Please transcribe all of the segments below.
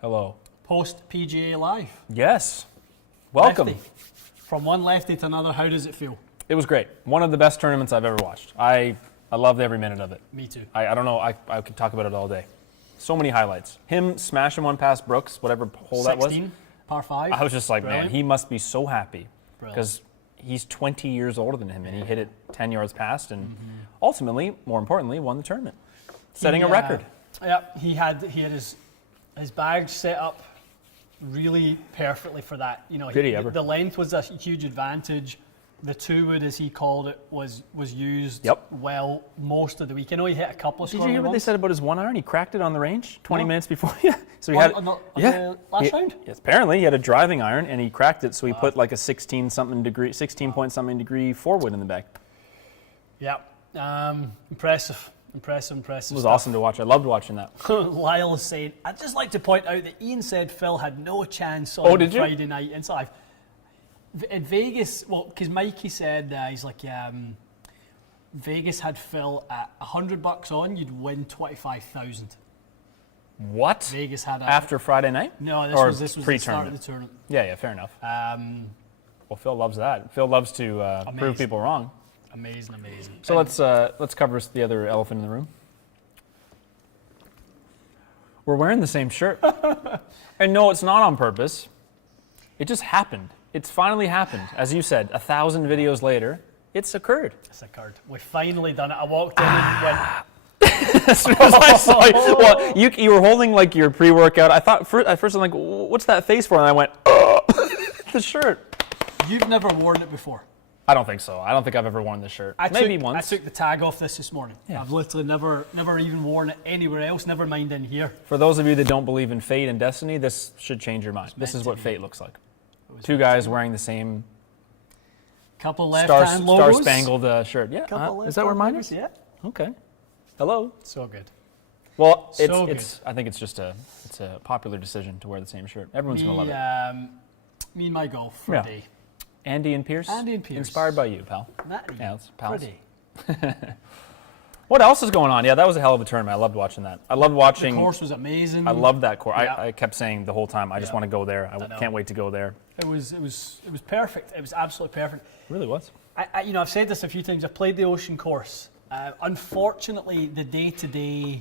Hello. Post PGA Live. Yes. Welcome. Lefty. From one lefty to another, how does it feel? It was great. One of the best tournaments I've ever watched. I loved every minute of it. Me too. I don't know. I could talk about it all day. So many highlights. Him smashing one past Brooks, whatever hole that was. 16, par 5. I was just like, Brilliant. man, he must be so happy. Brilliant. Because he's 20 years older than him, and he hit it 10 yards past, and ultimately, more importantly, won the tournament, setting a record. Yeah, he had his bag set up really perfectly for that. You know, Did he ever? The length was a huge advantage. The 2-wood, as he called it, was used well most of the week. I know he hit a couple of. Did you hear what they said about his 1-iron? He cracked it on the range 20 minutes before. So he on the last round. Yes, apparently he had a driving iron and he cracked it. So he put like a 16 point something degree forward in the back. Yeah, impressive. It was awesome to watch. I loved watching that. Lyle is saying, I'd just like to point out that Ian said Phil had no chance on Friday night in live. In Vegas, well, because Mikey said, he's like, Vegas had Phil at $100 on, you'd win 25,000. What? Vegas had after Friday night? No, this was the start of the tournament. Yeah, fair enough. Well, Phil loves that. Phil loves to prove people wrong. Amazing. So let's cover the other elephant in the room. We're wearing the same shirt. And no, it's not on purpose. It just happened. It's finally happened. As you said, 1,000 videos later, it's occurred. It's occurred. We've finally done it. I walked in and went... As soon as I saw you, well, you were holding like your pre-workout. I thought at first I'm like, what's that face for? And I went, oh, the shirt. You've never worn it before. I don't think so. I don't think I've ever worn this shirt. Maybe once. I took the tag off this morning. Yeah. I've literally never even worn it anywhere else, never mind in here. For those of you that don't believe in fate and destiny, this should change your mind. This is what fate looks like. Two guys wearing the same couple left-hand logos. Star-spangled shirt. Yeah, is that where mine is? Yeah. Okay. Hello. So good. Well, it's. I think it's just a popular decision to wear the same shirt. Everyone's gonna love it. Me and my golf for a day. Andy and Pierce. Inspired by you, pal. Yeah, it's pals. Pretty. What else is going on? Yeah, that was a hell of a tournament. I loved watching that. I loved watching. The course was amazing. I loved that course. Yeah. I kept saying the whole time, I just want to go there. I can't wait to go there. It was perfect. It was absolutely perfect. It really was. I've said this a few times. I've played the ocean course. Unfortunately, the day-to-day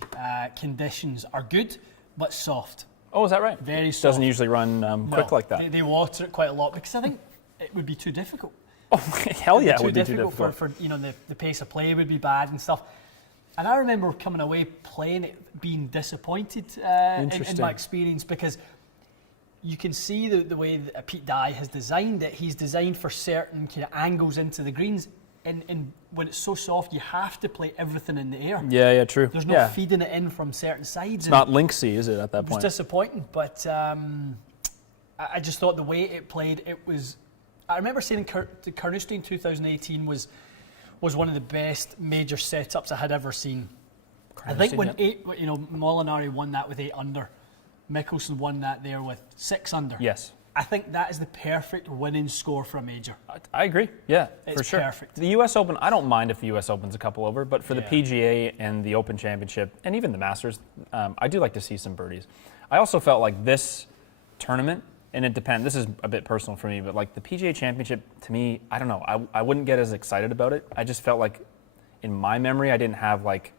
conditions are good, but soft. Oh, is that right? Very soft. Doesn't usually run quick like that. They water it quite a lot because I think it would be too difficult. Oh, hell yeah, it would be too difficult. For the pace of play would be bad and stuff. And I remember coming away playing it, being disappointed in my experience because you can see the way that Pete Dye has designed it. He's designed for certain kind of angles into the greens. And when it's so soft, you have to play everything in the air. Yeah, true. There's no feeding it in from certain sides. It's not linksy, is it, at that point? It was disappointing, but I just thought the way it played, it was... I remember saying Carnoustie in 2018 was one of the best major setups I had ever seen. I think when Molinari won that with 8 under, Mickelson won that there with 6 under. Yes. I think that is the perfect winning score for a major. I agree. Yeah, for sure. Perfect. The U.S. Open, I don't mind if the U.S. Open's a couple over, but for the PGA and the Open Championship and even the Masters, I do like to see some birdies. I also felt like this tournament, and it depends, this is a bit personal for me, but like the PGA Championship, to me, I don't know, I wouldn't get as excited about it. I just felt like in my memory, I didn't have like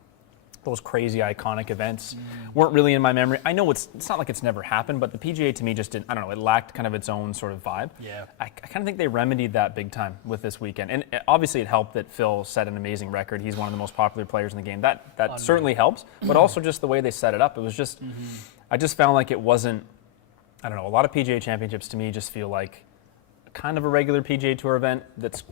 those crazy iconic events weren't really in my memory. I know it's not like it's never happened, but the PGA to me just didn't, I don't know, it lacked kind of its own sort of vibe. Yeah. I kind of think they remedied that big time with this weekend. And obviously it helped that Phil set an amazing record. He's one of the most popular players in the game. That certainly helps, but also just the way they set it up. It was just, I just found like it wasn't, I don't know, a lot of PGA Championships to me just feel like kind of a regular PGA Tour event that's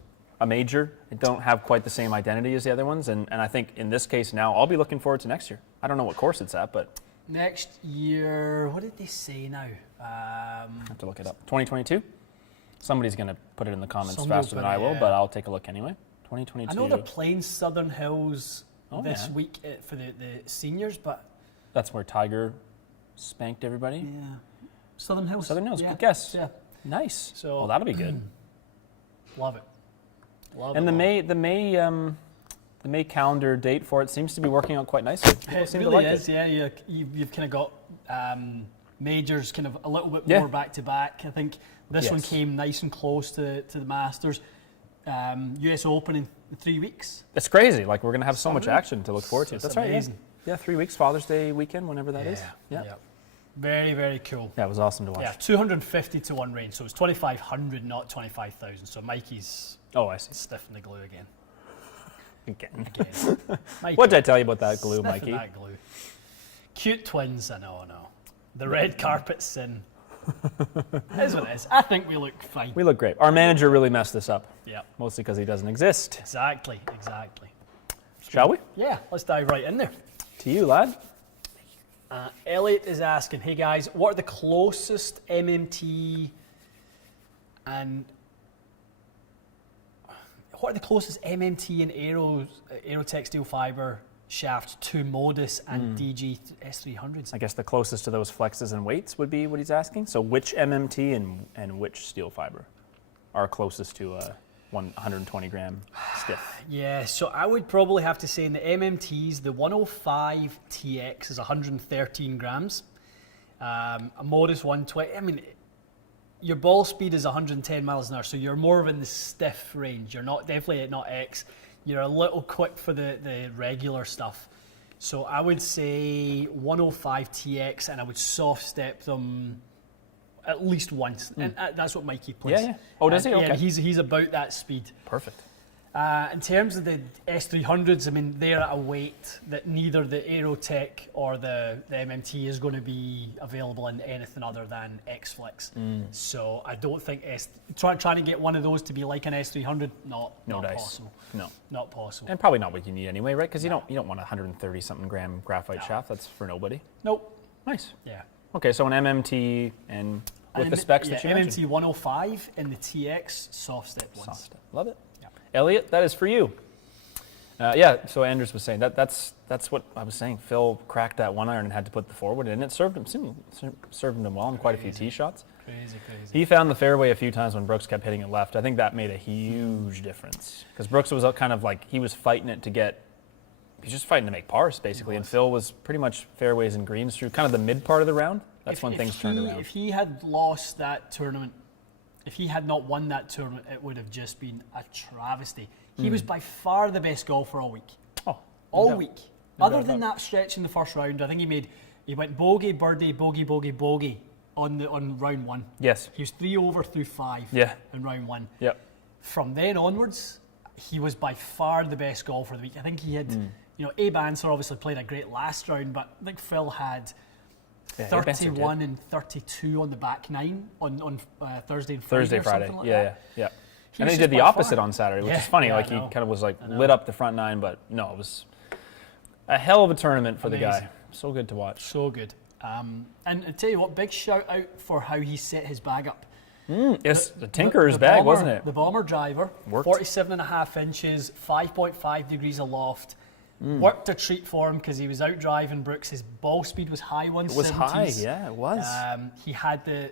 a major. It don't have quite the same identity as the other ones, and I think in this case now, I'll be looking forward to next year. I don't know what course it's at, but... Next year, what did they say now? I have to look it up. 2022? Somebody's going to put it in the comments faster than I will, but I'll take a look anyway. 2022. I know they're playing Southern Hills this week for the seniors, but... That's where Tiger spanked everybody? Yeah. Southern Hills, good guess. Yeah. Nice. So, well, that'll be good. Love it. And the May calendar date for it seems to be working out quite nicely. It really is. Yeah, you've kind of got Majors kind of a little bit Yeah. more back to back. I think this one Yes. came nice and close to the Masters. US Open in 3 weeks. It's crazy. Like, we're going to have so much Unreal. action to look forward to. It's That's right. Yeah. amazing. Yeah, 3 weeks, Father's Day weekend, whenever that is. Yeah. Very, very cool. Yeah, it was awesome to watch. Yeah, 250 to 1 range, so it's 2,500, not 25,000. So Mikey's Oh, I see. stiffing the glue again. Again. Mikey, What did I tell you about that glue, sniffing Mikey? that glue. Cute twins, I know. The red carpet's in. It is what it is. I think we look fine. We look great. Our manager really messed this up, Yeah, mostly because he doesn't exist. exactly. Shall we? Yeah, let's dive right in there. To you, lad. Elliot is asking, hey guys, what are the closest MMT and and Aerotech steel fiber shafts to Modus and DG S300s? I guess the closest to those flexes and weights would be what he's asking. So which MMT and which steel fiber are closest to a 120 gram stiff? Yeah, so I would probably have to say in the MMTs, the 105 TX is 113 grams. A Modus 120, I mean, your ball speed is 110 miles an hour, so you're more in the stiff range. You're definitely not X. You're a little quick for the regular stuff. So I would say 105 TX, and I would soft step them at least once. And that's what Mikey plays. Yeah. Oh, does he? Yeah, Okay. he's about that speed. Perfect. In terms of the S300s, I mean, they're at a weight that neither the Aerotech or the MMT is going to be available in anything other than X-Flex. So I don't think trying to get one of those to be like an S300, not dice. possible. No. Not possible. And probably not what you need anyway, right? Because you don't want a 130 something gram graphite No. shaft. That's for nobody. Nope. Nice. Yeah. Okay, so an MMT and with And the specs that you MMT mentioned. 105 and the TX soft step ones. Soft step. Love it. Yeah. Elliot, that is for you. Yeah, so Anders was saying that's what I was saying. Phil cracked that one iron and had to put the forward in. It served him well on quite a few tee shots. Crazy. He found the fairway a few times when Brooks kept hitting it left. I think that made a huge difference because Brooks was kind of like he was fighting it to get. He's just fighting to make pars basically, and Phil was pretty much fairways and greens through kind of the mid part of the round. That's when things turned around. If he had lost that tournament, if he had not won that tournament, it would have just been a travesty. He was by far the best golfer all week. Oh, All week. Other doubt than about that stretch in the first round, I think he went bogey, birdie, bogey on round one. Yes. He was 3 over through 5 Yeah. in round one. Yep. From then onwards, he was by far the best golfer of the week. I think he had, Abe Answer obviously played a great last round, but I think Phil had Yeah, Abe Answer 31 and 32 on the back nine on Thursday and Friday. Thursday, or Friday. something like Yeah. that. And was then he just did the by opposite far. on Saturday, which Yeah, is funny. yeah, Like I he know. kind of was like I know. lit up the front nine, but no, it was a hell of a tournament for the Amazing. guy. So good to watch. So good. And I tell you what, big shout out for how he set his bag up. Yes, the Tinker's The bag, bomber- wasn't it? The bomber driver, Worked. 47.5 inches, 5.5 degrees of loft. Worked a treat for him because he was out driving Brooks. His ball speed was high 170s. It was high, yeah, it was. He had the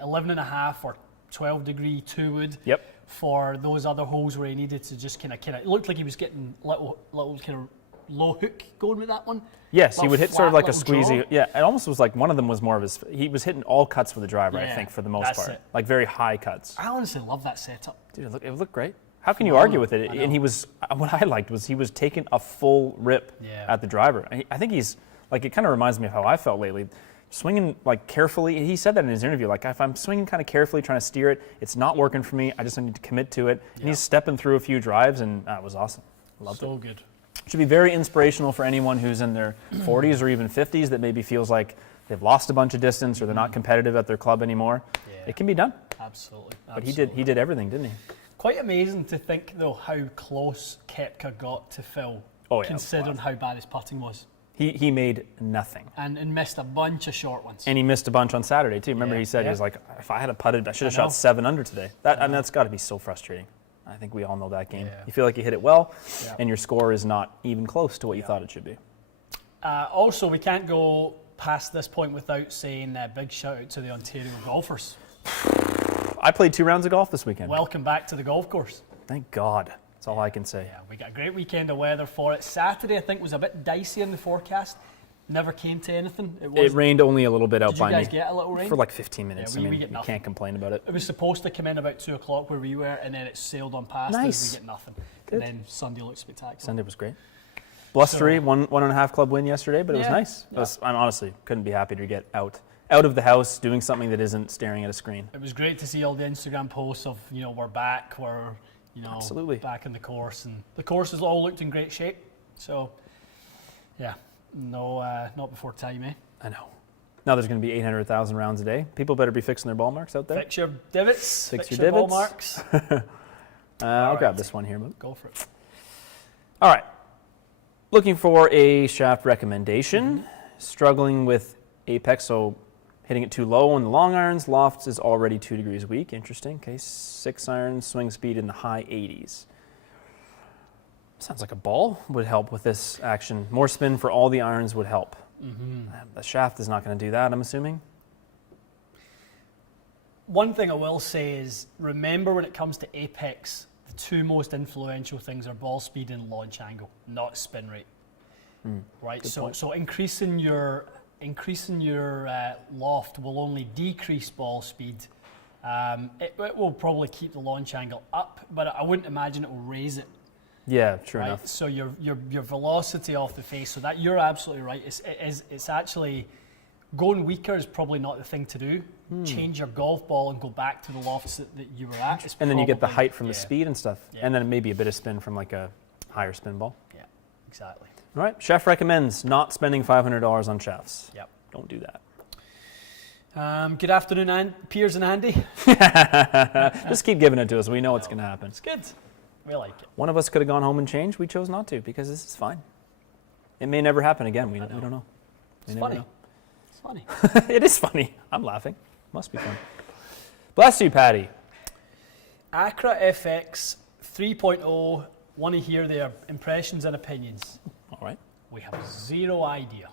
11.5 or 12 degree 2-wood Yep. for those other holes where he needed to just kind of. It looked like he was getting little kind of low hook going with that one. Yes, he Little would hit sort of flat like a little draw. squeezy. Yeah, it almost was like one of them was more of his. He was hitting all cuts with the driver, I Yeah, think, for the most that's part. it. Like very high cuts. I honestly love that setup. Dude, it looked great. How can you argue with it? I know. And he was. What I liked was he was taking a full rip Yeah. at the driver. I think he's like. It kind of reminds me of how I felt lately. Swinging like carefully. He said that in his interview. Like if I'm swinging kind of carefully, trying to steer it, it's not working for me. I just need to commit to it. And he's stepping through a few drives, and it was awesome. Loved it. So good. Should be very inspirational for anyone who's in their 40s or even 50s that maybe feels like they've lost a bunch of distance or they're not competitive at their club anymore. Yeah. It can be done. Absolutely. But he did everything, didn't he? Quite amazing to think, though, how close Koepka got to Phil, Oh, yeah, considering how bad his putting was. He made nothing. And missed a bunch of short ones. And he missed a bunch on Saturday too. Remember Yeah, he said he yeah. was like, if I had a putted, I should have I know. shot 7 under today. That's got to be so frustrating. I think we all know that game. Yeah. You feel like you hit it well, Yeah. and your score is not even close to what you thought it should be. Also, we can't go past this point without saying a big shout out to the Ontario golfers. I played 2 rounds of golf this weekend. Welcome back to the golf course. Thank God. That's all I can say. Yeah, we got a great weekend of weather for it. Saturday, I think, was a bit dicey in the forecast. Never came to anything. It rained only a little bit out Did by you me. guys get a little rain? For like 15 minutes. Yeah, we I mean, get you nothing. can't complain about it. It was supposed to come in about 2 o'clock where we were, and then it sailed on past Nice. us. We get nothing. Good. And then Sunday looked spectacular. Sunday was great. Blustery, So- 1.5 club win yesterday, but it was Yeah. nice. Yeah. I'm honestly couldn't be happy to get out of the house doing something that isn't staring at a screen. It was great to see all the Instagram posts of, we're back, we're, Absolutely. back in the course. And the courses all looked in great shape. So, yeah, no, not before time, eh? I know. Now there's going to be 800,000 rounds a day. People better be fixing their ball marks out there. Fix your divots, Fix fix your your ball divots. marks. I'll grab right. this one here. Luke. Go for it. All right. Looking for a shaft recommendation. Struggling with apex, so hitting it too low on the long irons. Lofts is already 2 degrees weak. Interesting. Okay, 6 iron, swing speed in the high 80s. Sounds like a ball would help with this action. More spin for all the irons would help. The shaft is not going to do that, I'm assuming. One thing I will say is, remember when it comes to apex, the 2 most influential things are ball speed and launch angle, not spin rate. Right. Good So point. so increasing your loft will only decrease ball speed. It will probably keep the launch angle up, but I wouldn't imagine it will raise it. Yeah, true Right. enough. So your velocity off the face. So that you're absolutely right. It's actually going weaker is probably not the thing to do. Change your golf ball and go back to the lofts that you were at. It's And then you get the probably- height from the yeah, speed and stuff. Yeah. And then maybe a bit of spin from like a higher spin ball. Yeah, exactly. All right. Chef recommends not spending $500 on shafts. Yep. Don't do that. Good afternoon, Piers and Andy. Just keep giving it to us. We know what's going to happen. It's good. We like it. One of us could have gone home and changed. We chose not to because this is fine. It may never happen again. We don't know. It's We never funny. know. It's funny. It is funny. I'm laughing. Must be fun. Bless you, Patty. Acra FX 3.0. Want to hear their impressions and opinions. All right. We have zero idea.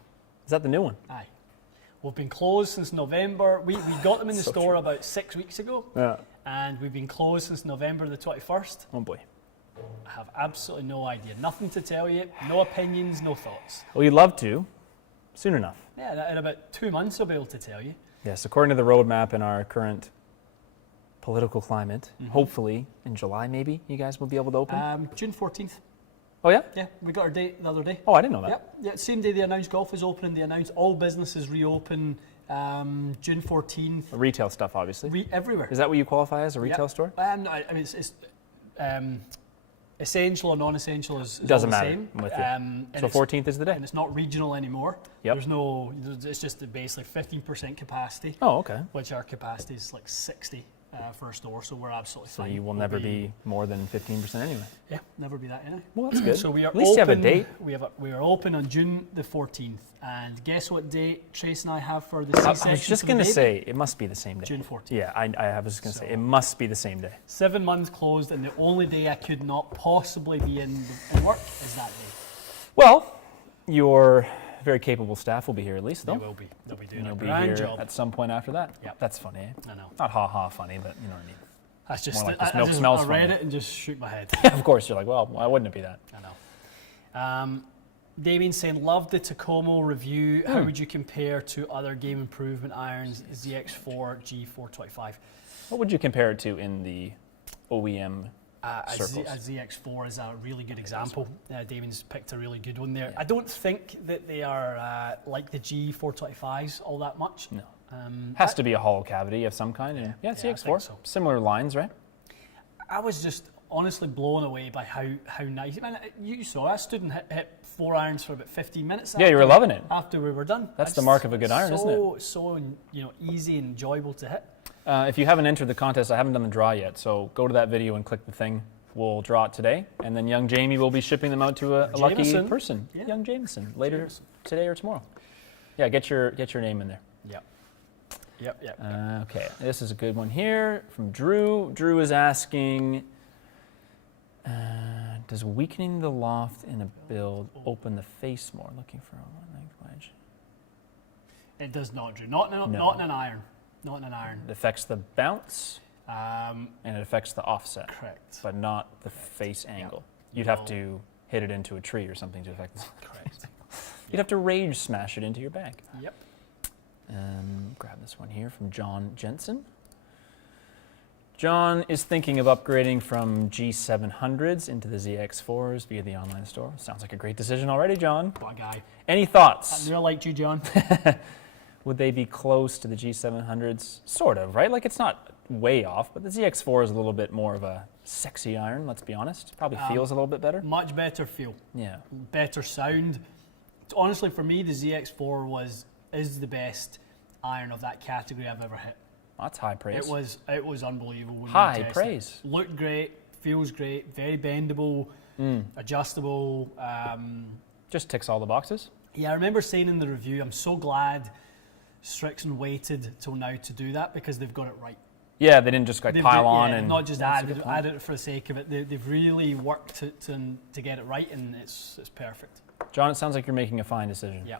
Is that the new one? Aye. We've been closed since November. We got them in the So store true. about 6 weeks ago, Yeah. and we've been closed since November the 21st. Oh boy. I have absolutely no idea. Nothing to tell you. No opinions, no thoughts. Well, you'd love to. Soon enough. Yeah, in about 2 months I'll be able to tell you. Yes, according to the roadmap in our current political climate, hopefully in July maybe you guys will be able to open. June 14th. Oh yeah? Yeah, we got our date the other day. Oh, I didn't know that. Yep. Yeah, same day they announced golf is opening. They announced all businesses reopen June 14th. Retail stuff, obviously. Everywhere. Is that what you qualify as, a retail store? I mean, it's essential or non-essential is Doesn't all the matter. same. I'm with you. And So it's- 14th is the day. and it's not regional anymore. Yep. It's just basically 15% capacity, Oh, okay. which our capacity is like 60 for a store, so we're absolutely So fine. you will We'll never be more than 15% anyway. Yeah, never be that anyway. Well, that's good. So we are At least open, you have a date. We are open on June the 14th, and guess what date Trace and I have for the I C-section? was just for the going to baby? say, it must be the same day. June 14th. Yeah, I was just going to say, So- it must be the same day. 7 months closed, and the only day I could not possibly be in work is that day. Well, your very capable staff will be here at least, though. They will be. They'll be doing And a you'll be grand here job. at some point after that. Yep. That's funny, eh? I know. Not ha-ha funny, but you know what I mean. That's just, More like this I milk just smells I read funny. it and just shook my head. Of course, you're like, well, why wouldn't it be that? I know. Damien saying, love the Tacoma review. How would you compare to other game improvement irons, ZX4, G425? What would you compare it to in the OEM A circles? ZX4 is a really good example. Damien's picked a really good one there. I don't think that they are like the G425s all that much. No. Has to be a hollow cavity of some kind. And yeah, I CX4. think so. Similar lines, right? I was just honestly blown away by how nice. I mean, you saw I stood and hit 4 irons for about 15 minutes. Yeah, you were loving it. After we were done. That's the mark of a good iron, isn't it? So easy and enjoyable to hit. If you haven't entered the contest, I haven't done the draw yet. So go to that video and click the thing. We'll draw it today. And then young Jamie will be shipping them out to a lucky Jameson. person. Yeah. Young Jameson. Later today or tomorrow. Yeah, get your name in there. Yep. Okay, this is a good one here from Drew. Drew is asking, does weakening the loft in a build open the face more? Looking for a one-length wedge. It does not, Drew. Not in an iron. Not in an iron. It affects the bounce Um, and it affects the offset, correct. but not the face angle. You'd No. have to hit it into a tree or something to affect the Correct. You'd have to rage smash it into your bag. Yep. Grab this one here from John Jensen. John is thinking of upgrading from G700s into the ZX4s via the online store. Sounds like a great decision already, John. What a guy. Any thoughts? I liked you, John. Would they be close to the G700s? Sort of, right? Like, it's not way off, but the ZX4 is a little bit more of a sexy iron, let's be honest. Probably feels a little bit better. Much better feel. Yeah. Better sound. Honestly, for me, the ZX4 is the best iron of that category I've ever hit. That's high praise. It was unbelievable. When High we tested praise. it. Looked great, feels great, very bendable, adjustable. Just ticks all the boxes. Yeah, I remember saying in the review, I'm so glad Strixon waited till now to do that because they've got it right. Yeah, they didn't just pile on and not just add it for the sake of it. They've really worked to get it right, and it's perfect. John, it sounds like you're making a fine decision. Yeah.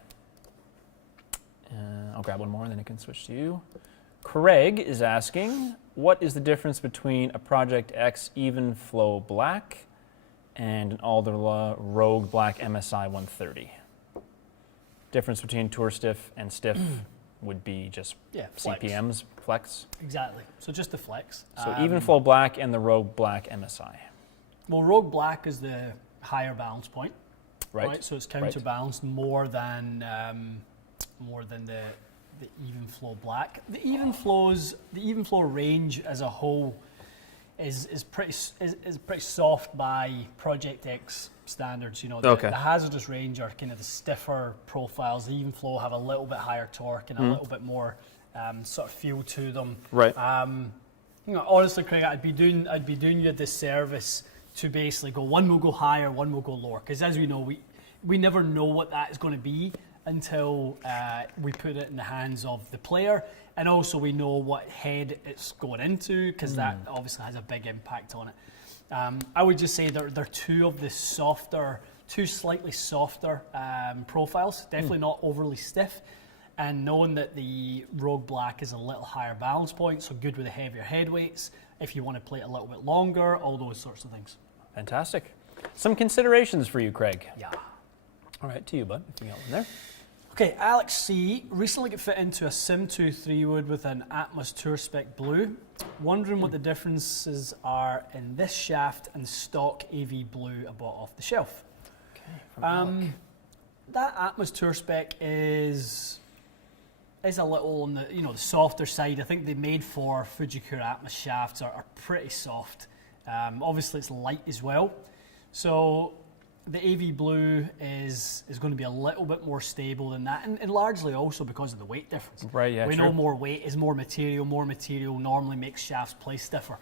I'll grab one more, and then I can switch to you. Craig is asking, what is the difference between a Project X Even Flow Black and an Alderla Rogue Black MSI 130? Difference between tour stiff and stiff would be just flex. CPMs, flex. Exactly. So just the flex. So Even Flow Black and the Rogue Black MSI. Well, Rogue Black is the higher balance point. Right. So it's counterbalanced more than the Even Flow Black. The Even Flow range as a whole is pretty soft by Project X standards. You know, the hazardous range are kind of the stiffer profiles. The Even Flow have a little bit higher torque and a little bit more sort of feel to them. Right. You know, honestly, Craig, I'd be doing you a disservice to basically go one will go higher, one will go lower, because as we know, we never know what that is going to be until we put it in the hands of the player, and also we know what head it's going into, because that obviously has a big impact on it. I would just say they're two of the slightly softer profiles, definitely not overly stiff, and knowing that the Rogue Black is a little higher balance point, so good with the heavier head weights, if you want to play it a little bit longer, all those sorts of things. Fantastic. Some considerations for you, Craig. Yeah. All right, to you, bud. Anything else in there? Okay, Alex C. recently got fit into a Sim 2 3-wood with an Atmos Tour Spec Blue. Wondering what the differences are in this shaft and stock AV Blue I bought off the shelf. Okay, from Alec. That Atmos Tour Spec is a little on the softer side. I think they made for Fujikura Atmos shafts are pretty soft. Obviously, it's light as well, so the AV Blue is going to be a little bit more stable than that, and largely also because of the weight difference. Right, yeah, we true. know more weight is more material. More material normally makes shafts play stiffer,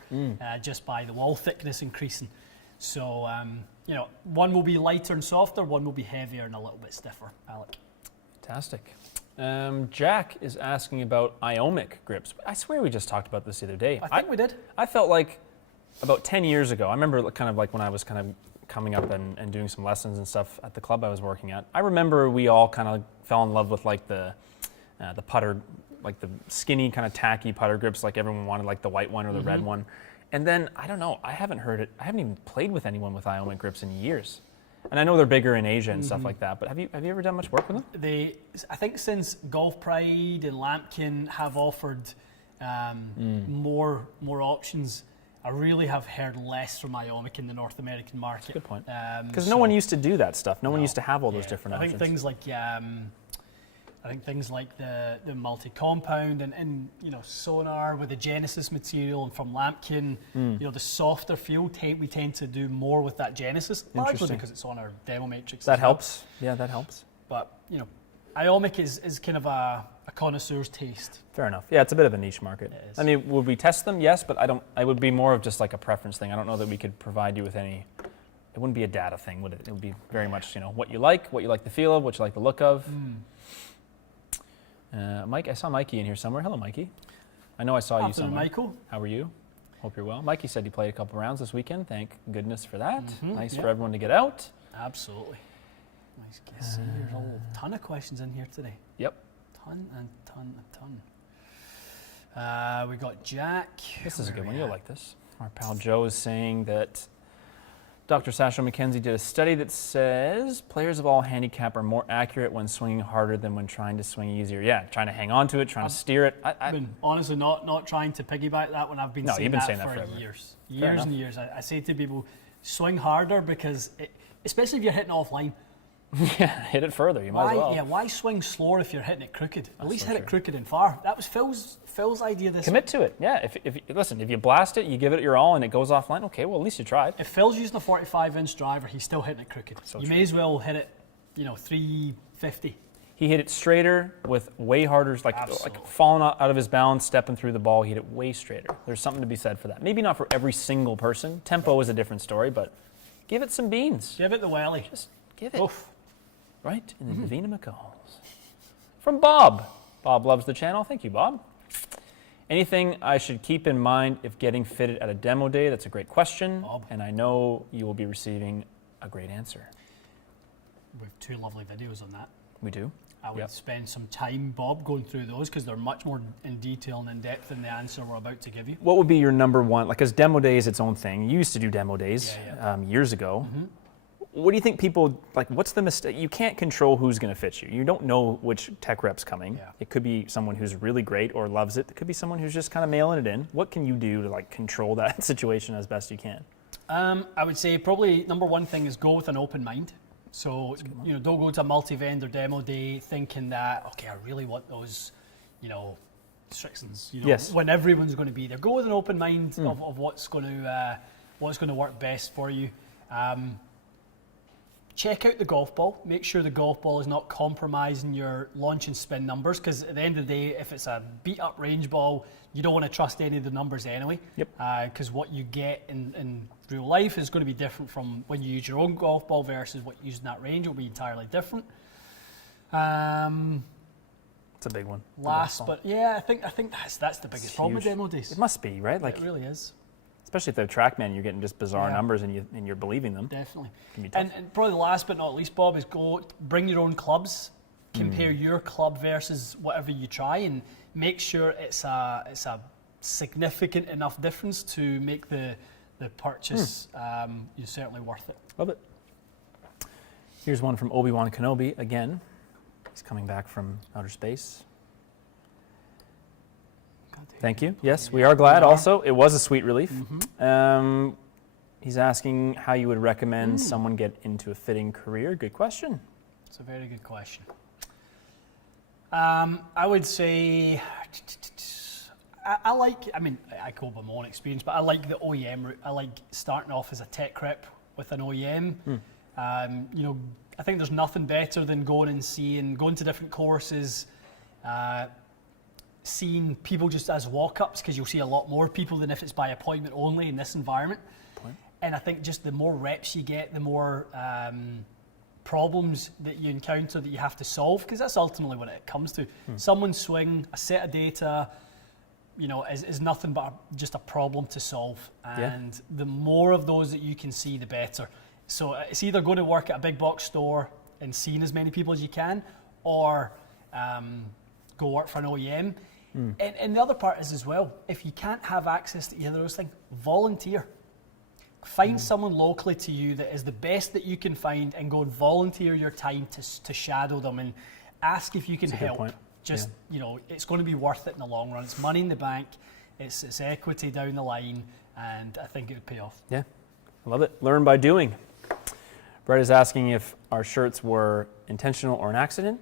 just by the wall thickness increasing. So, one will be lighter and softer, one will be heavier and a little bit stiffer, Alec. Fantastic. Jack is asking about Iomic grips. I swear we just talked about this the other day. I think we did. I felt like about 10 years ago, I remember kind of like when I was kind of coming up and doing some lessons and stuff at the club I was working at. I remember we all kind of fell in love with like the putter, like the skinny kind of tacky putter grips, like everyone wanted like the white one or the red one. And then, I don't know, I haven't even played with anyone with Iomic grips in years. And I know they're bigger in Asia and stuff like that, but have you ever done much work with them? I think since Golf Pride and Lampkin have offered more options, I really have heard less from Iomic in the North American market. Good point. Because no one used to do that stuff. No one used to have all those different I options. think things like the multi-compound and sonar with the Genesis material, and from Lampkin, the softer feel we tend to do more with that Genesis, largely because it's on our demo matrix. That helps. Yeah, that helps. But Iomic is kind of a connoisseur's taste. Fair enough. Yeah, it's a bit of a niche market. It is. I mean, would we test them? Yes, but it would be more of just like a preference thing. I don't know that we could provide you with any. It wouldn't be a data thing, would it? It would be very much what you like the feel of, what you like the look of. Mike, I saw Mikey in here somewhere. Hello, Mikey. I know I saw you somewhere. Michael. How are you? Hope you're well. Mikey said he played a couple rounds this weekend. Thank goodness for that. Nice for everyone to get out. Absolutely. Nice guess. There's a whole ton of questions in here today. Yep. Ton. We got Jack. This is a good one. You'll like this. Our pal Joe is saying that Dr. Sasha McKenzie did a study that says players of all handicap are more accurate when swinging harder than when trying to swing easier. Yeah, trying to hang on to it, trying to steer it. I've been honestly not trying to piggyback that when I've been saying that for years. Years and years. I say to people, swing harder because, especially if you're hitting offline. Yeah, hit it further. You might as well. Yeah, why swing slower if you're hitting it crooked? At least hit it crooked and far. That was Phil's idea. Commit to it. Yeah. Listen, if you blast it, you give it your all, and it goes offline. Okay, well at least you tried. If Phil's using a 45-inch driver, he's still hitting it crooked. So you may as well hit it, 350. He hit it straighter with way harder, like falling out of his balance, stepping through the ball. He hit it way straighter. There's something to be said for that. Maybe not for every single person. Tempo is a different story, but give it some beans. Give it the welly. Just give it. Oof. Right in the Davina McCalls. From Bob. Bob loves the channel. Thank you, Bob. Anything I should keep in mind if getting fitted at a demo day? That's a great question, Bob. And I know you will be receiving a great answer. We have 2 lovely videos on that. We do. I would spend some time, Bob, going through those because they're much more in detail and in depth than the answer we're about to give you. What would be your number one? Because demo day is its own thing. You used to do demo days years ago. Mm-hmm. What do you think people, what's the mistake? You can't control who's going to fit you. You don't know which tech rep's coming. Yeah. It could be someone who's really great or loves it. It could be someone who's just kind of mailing it in. What can you do to control that situation as best you can? I would say probably number one thing is go with an open mind. So, don't go to a multi-vendor demo day thinking that, okay, I really want those, restrictions, when everyone's going to be there. Go with an open mind of what's going to work best for you. Check out the golf ball. Make sure the golf ball is not compromising your launch and spin numbers, because at the end of the day, if it's a beat-up range ball, you don't want to trust any of the numbers anyway. Yep. Because what you get in real life is going to be different from when you use your own golf ball versus what you use in that range. It will be entirely different. It's a big one. Last, but I think that's the biggest problem with demo days. It must be, right? It really is. Especially if they're TrackMan, you're getting just bizarre numbers and you're believing them. Definitely. Can be tough. And probably the last but not least, Bob, is bring your own clubs. Compare your club versus whatever you try, and make sure it's a significant enough difference to make the purchase certainly worth it. Love it. Here's one from Obi-Wan Kenobi again. He's coming back from outer space. Thank you. Yes, we are glad also. It was a sweet relief. Mm-hmm. He's asking how you would recommend someone get into a fitting career. Good question. It's a very good question. I would say, I go by my own experience, but I like the OEM route. I like starting off as a tech rep with an OEM. I think there's nothing better than going to different courses, seeing people just as walk-ups, because you'll see a lot more people than if it's by appointment only in this environment. And I think just the more reps you get, the more problems that you encounter that you have to solve, because that's ultimately what it comes to. Someone's swing, a set of data, is nothing but just a problem to solve. And the more of those that you can see, the better. So it's either going to work at a big box store and seeing as many people as you can, or go work for an OEM. And the other part is as well, if you can't have access to either of those things, volunteer. Find someone locally to you that is the best that you can find, and go and volunteer your time to shadow them and ask if you can help. Just, it's going to be worth it in the long run. It's money in the bank, it's equity down the line, and I think it would pay off. Yeah, I love it. Learn by doing. Brett is asking if our shirts were intentional or an accident.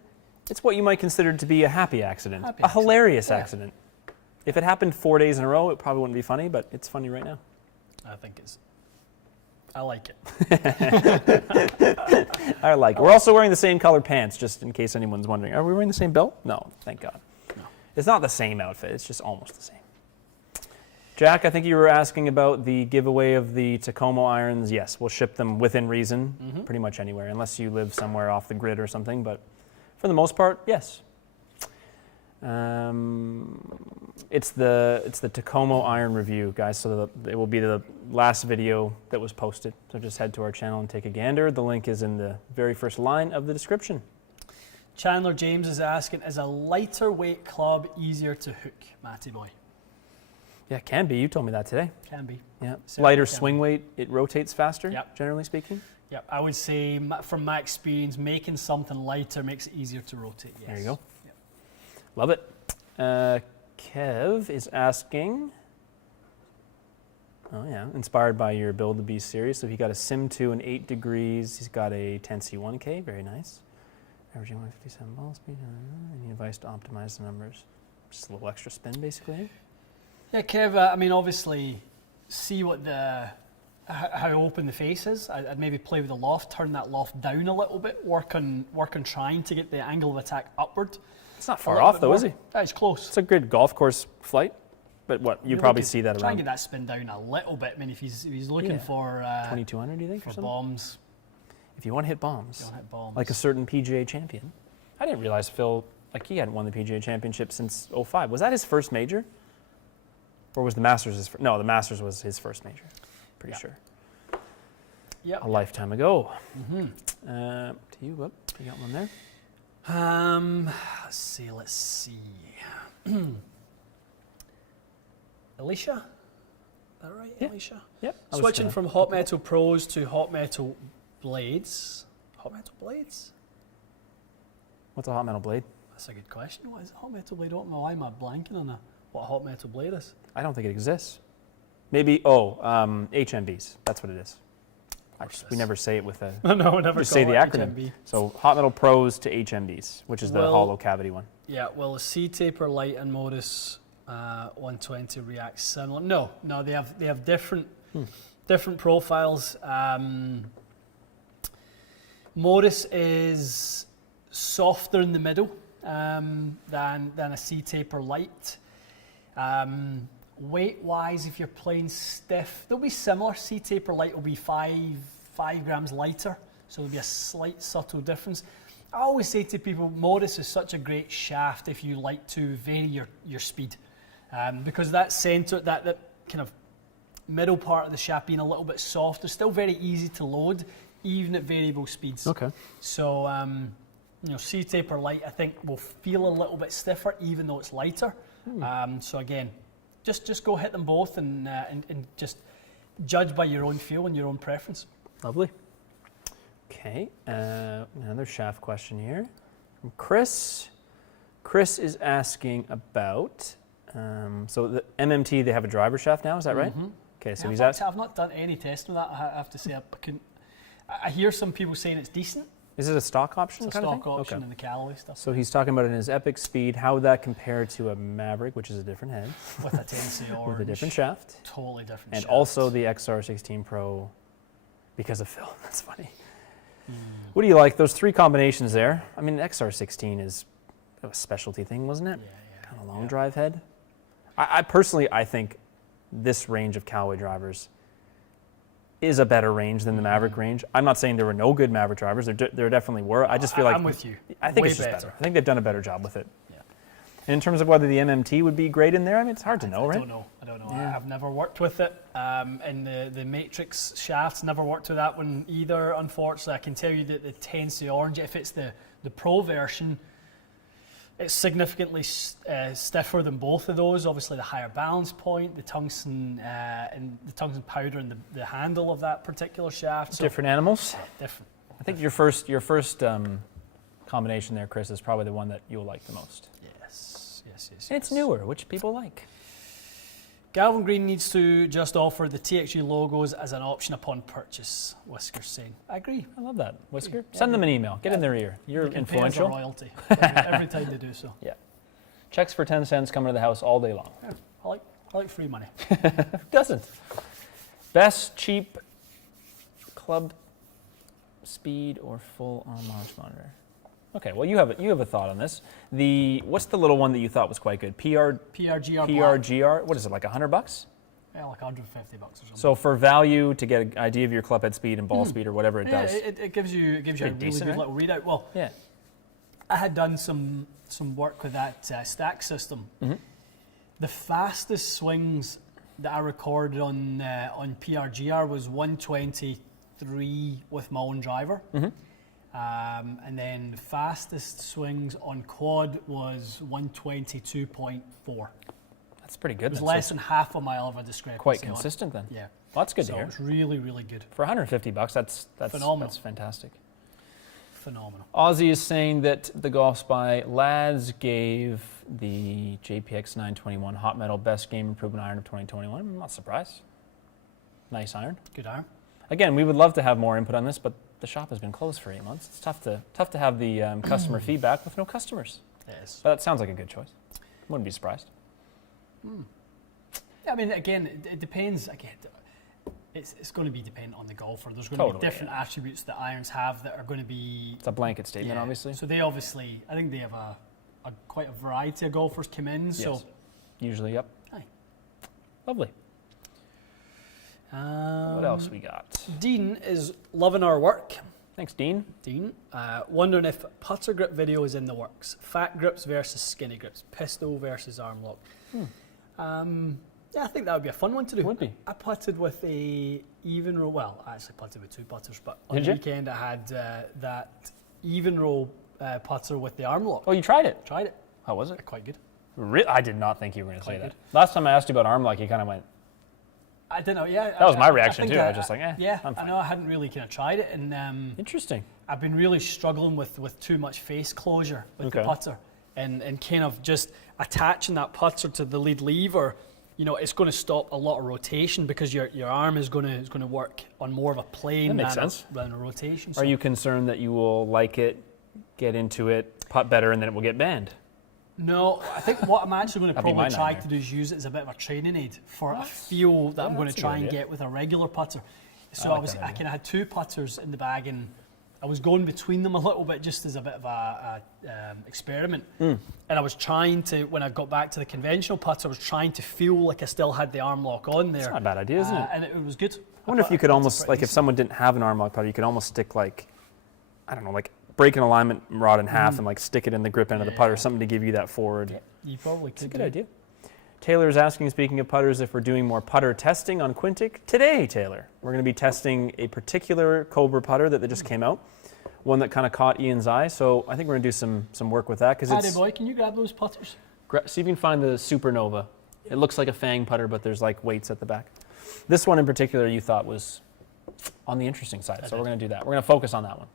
It's what you might consider to be a happy accident, hilarious accident. If it happened 4 days in a row, it probably wouldn't be funny, but it's funny right now. I like it. I like it. We're also wearing the same color pants, just in case anyone's wondering. Are we wearing the same belt? No, thank God. No. It's not the same outfit. It's just almost the same. Jack, I think you were asking about the giveaway of the Tacoma irons. Yes, we'll ship them within reason, pretty much anywhere, unless you live somewhere off the grid or something. But for the most part, yes. It's the Tacoma iron review, guys. So it will be the last video that was posted. So just head to our channel and take a gander. The link is in the very first line of the description. Chandler James is asking, is a lighter weight club easier to hook, Matty boy? Yeah, it can be. You told me that today. Can be. Yeah. Certainly Lighter can swing be. weight, it rotates faster, Yep. generally speaking. Yeah, I would say from my experience, making something lighter makes it easier to rotate. Yes. There you go. Yep. Love it. Kev is asking, oh yeah, inspired by your Build the Beast series. So he got a Sim 2 in 8 degrees. He's got a 10C1K, very nice. Averaging 157 ball speed. Any advice to optimize the numbers? Just a little extra spin, basically. Yeah, Kev, I mean, obviously, see what how open the face is. I'd maybe play with the loft, turn that loft down a little bit, work on trying to get the angle of attack upward. It's not far off, though, is he? That's close. It's a good golf course flight, but what, you probably see that Try and around get that spin down a little bit. I mean, if he's looking for 2200, do you think, or for something? bombs, If you want to hit bombs, you don't hit bombs. like a certain PGA champion. I didn't realize Phil, like he hadn't won the PGA championship since 05. Was that his first major? Or was the Masters his first? No, the Masters was his first major. Pretty sure. Yep. A lifetime ago. Mm-hmm. To you, whoop, you got one there? Let's see. Alicia? Is that right, Yeah. Alicia? Yep. Switching from Hot Metal Pros to Hot Metal Blades. Hot Metal Blades? What's a hot metal blade? That's a good question. What is a Hot Metal Blade? I don't know why am I blanking on what a Hot Metal Blade is. I don't think it exists. Maybe, HMBs. That's what it is. We never say it with a... No, we never just say the call it acronym. HMB. So Hot Metal Pros to HMBs, which is the hollow cavity one. Yeah, well, the C-Taper Light and Modus 120 react similar. No, they have different profiles. Modus is softer in the middle than a C-Taper Light. Weight-wise, if you're playing stiff, they'll be similar. C-Taper Light will be 5 grams lighter, so there'll be a slight subtle difference. I always say to people, Modus is such a great shaft if you like to vary your speed, because that center, that kind of middle part of the shaft being a little bit soft is still very easy to load, even at variable speeds. Okay. So, C-Taper Light, I think, will feel a little bit stiffer, even though it's lighter. So again, just go hit them both and just judge by your own feel and your own preference. Lovely. Okay, another shaft question here from Chris. Chris is asking about, so the MMT, they have a driver shaft now, is that right? Mm-hmm. Okay, so Yeah, he's I've asking. not done any testing with that, I have to say. I hear some people saying it's decent. Is it a stock option It's a kind of stock thing? option Okay. in the Callaway stuff. So he's talking about in his Epic Speed, how would that compare to a Maverick, which is a different head, With a 10C orange. with a different shaft, Totally different and shaft. also the XR16 Pro because of Phil. That's funny. What do you like? Those three combinations there. I mean, XR16 is a specialty thing, wasn't it? Yeah. Kind of long drive head. I personally, I think this range of Callaway drivers is a better range than the Maverick range. I'm not saying there were no good Maverick drivers. There definitely were. I just feel like I'm with you. I think Way it's just better. better. I think they've done a better job with it. Yeah. And in terms of whether the MMT would be great in there, I mean, it's hard to know, I right? don't know. Yeah. I've never worked with it. And the Matrix shafts, never worked with that one either, unfortunately. I can tell you that the 10C Orange, if it's the Pro version, it's significantly stiffer than both of those. Obviously, the higher balance point, the tungsten powder, and the handle of that particular shaft. So, Different animals. different. I think your first combination there, Chris, is probably the one that you'll like the most. Yes. And it's newer, which people like. Galvin Green needs to just offer the TXG logos as an option upon purchase, Whisker's saying. I agree. I love that. Whisker, send them an email. Get in their ear. You're They can pay us a influential. royalty every time they do so. Yeah. Checks for 10 cents coming to the house all day long. Yeah, I like free money. Doesn't. Best cheap club speed or full on launch monitor? Okay, well you have a thought on this. What's the little one that you thought was quite good? PRGR. PRGR. What is it, like $100? Yeah, like $150 or something. So for value, to get an idea of your club head speed and ball speed or whatever it does. It gives you a really decent, good right? little readout. Well, Yeah. I had done some work with that stack system. Mm-hmm. The fastest swings that I recorded on PRGR was 123 with my own driver. Mm-hmm. And then the fastest swings on quad was 122.4. That's pretty good. It was then. less So than half a mile of a discrepancy. quite consistent then. Yeah. Well, that's good So to it hear. was really, really good. For $150, that's Phenomenal. That's fantastic. Phenomenal. Ozzy is saying that the Golf Spy lads gave the JPX 921 Hot Metal best game improvement iron of 2021. I'm not surprised. Nice iron. Good iron. Again, we would love to have more input on this, but the shop has been closed for 8 months. It's tough to have the customer feedback with no customers. Yes. But that sounds like a good choice. Wouldn't be surprised. I mean, again, it depends. Again, it's going to be dependent on the golfer. There's going to be different attributes that irons have that are going to be. It's a blanket statement, obviously. So they obviously, I think they have quite a variety of golfers come in. Yes. So Usually, yep. Aye. Lovely. What else we got? Dean is loving our work. Thanks, Dean. Dean, wondering if putter grip video is in the works. Fat grips versus skinny grips. Pistol versus arm lock. Yeah, I think that would be a fun one to do. Would be. I putted with a even roll. Well, I actually putted with 2 putters, but on Did the you? weekend I had that even roll putter with the arm lock. Oh, you tried it? Tried it. How was it? Quite good. I did not think you were going to say Quite that. good. Last time I asked you about arm lock, you kind of went, I don't know. Yeah, that was my reaction think too. I was just like, yeah, I'm fine. I know I hadn't really kind of tried it, and Interesting. I've been really struggling with too much face closure with the Okay. putter, and kind of just attaching that putter to the lead lever. You know, it's going to stop a lot of rotation because your arm is going to work on more of a plane That makes than sense. a rotation. Are you concerned that you will like it, get into it, putt better, and then it will get banned? No, I think what I'm actually going to That'd be probably my try nightmare. to do is use it as a bit of a training aid for a feel that I'm going to that's a try good and idea. get with a regular putter. So like that I idea. kind of had 2 putters in the bag, and I was going between them a little bit just as a bit of a experiment. And I was trying to, when I got back to the conventional putter, I was trying to feel like I still had the arm lock on there. It's not a bad idea, isn't it? And it was good. I wonder if you could almost, like if someone didn't have an arm lock putter, you could almost stick like, I don't know, like break an alignment rod in half and like stick it in the grip end of the putter, something to give you that forward. Yeah, you probably could. It's a good idea. Taylor is asking, speaking of putters, if we're doing more putter testing on Quintic. Today, Taylor, we're going to be testing a particular Cobra putter that just came out, one that kind of caught Ian's eye. So I think we're going to do some work with that. Paddy boy, can you grab those putters? See if you can find the Supernova. It looks like a Fang putter, but there's like weights at the back. This one in particular you thought was on the interesting side, so we're going to do that. We're going to focus on that one.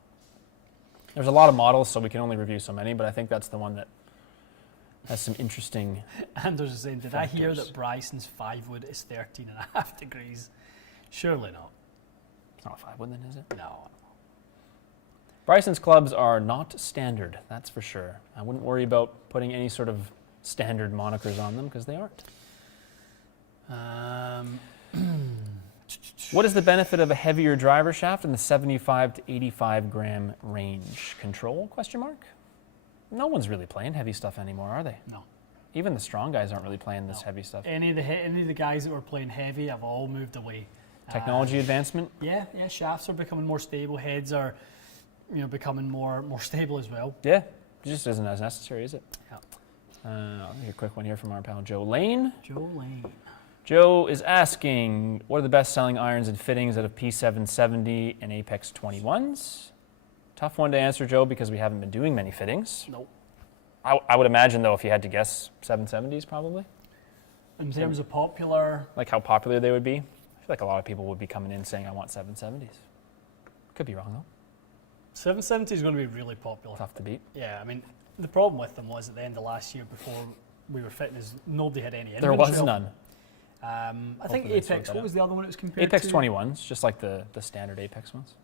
There's a lot of models, so we can only review so many, but I think that's the one that has some interesting Anders is saying, did I hear factors. that Bryson's 5-wood is 13.5 degrees? Surely not. It's not a 5-wood then, is it? No. Bryson's clubs are not standard, that's for sure. I wouldn't worry about putting any sort of standard monikers on them because they aren't. What is the benefit of a heavier driver shaft in the 75 to 85 gram range? Control, question mark? No one's really playing heavy stuff anymore, are they? No. Even the strong guys aren't really playing this heavy stuff. Any of the guys that were playing heavy have all moved away. Technology advancement? Yeah, shafts are becoming more stable. Heads are, becoming more stable as well. Yeah, it just isn't as necessary, is it? Yeah. I'll make a quick one here from our pal Joe Lane. Joe Lane. Joe is asking, what are the best-selling irons and fittings out of P770 and Apex 21s? Tough one to answer, Joe, because we haven't been doing many fittings. Nope. I would imagine, though, if you had to guess, 770s probably? In terms of popular, Like how popular they would be? I feel like a lot of people would be coming in saying, I want 770s. Could be wrong, though. 770 is going to be really popular. Tough to beat. Yeah, I mean, the problem with them was at the end of last year, before we were fitting, is nobody had any There inventory was of none. them. I think Hopefully they sort Apex, that what out. was the other one it was compared Apex to? 21s, just like the standard Apex ones.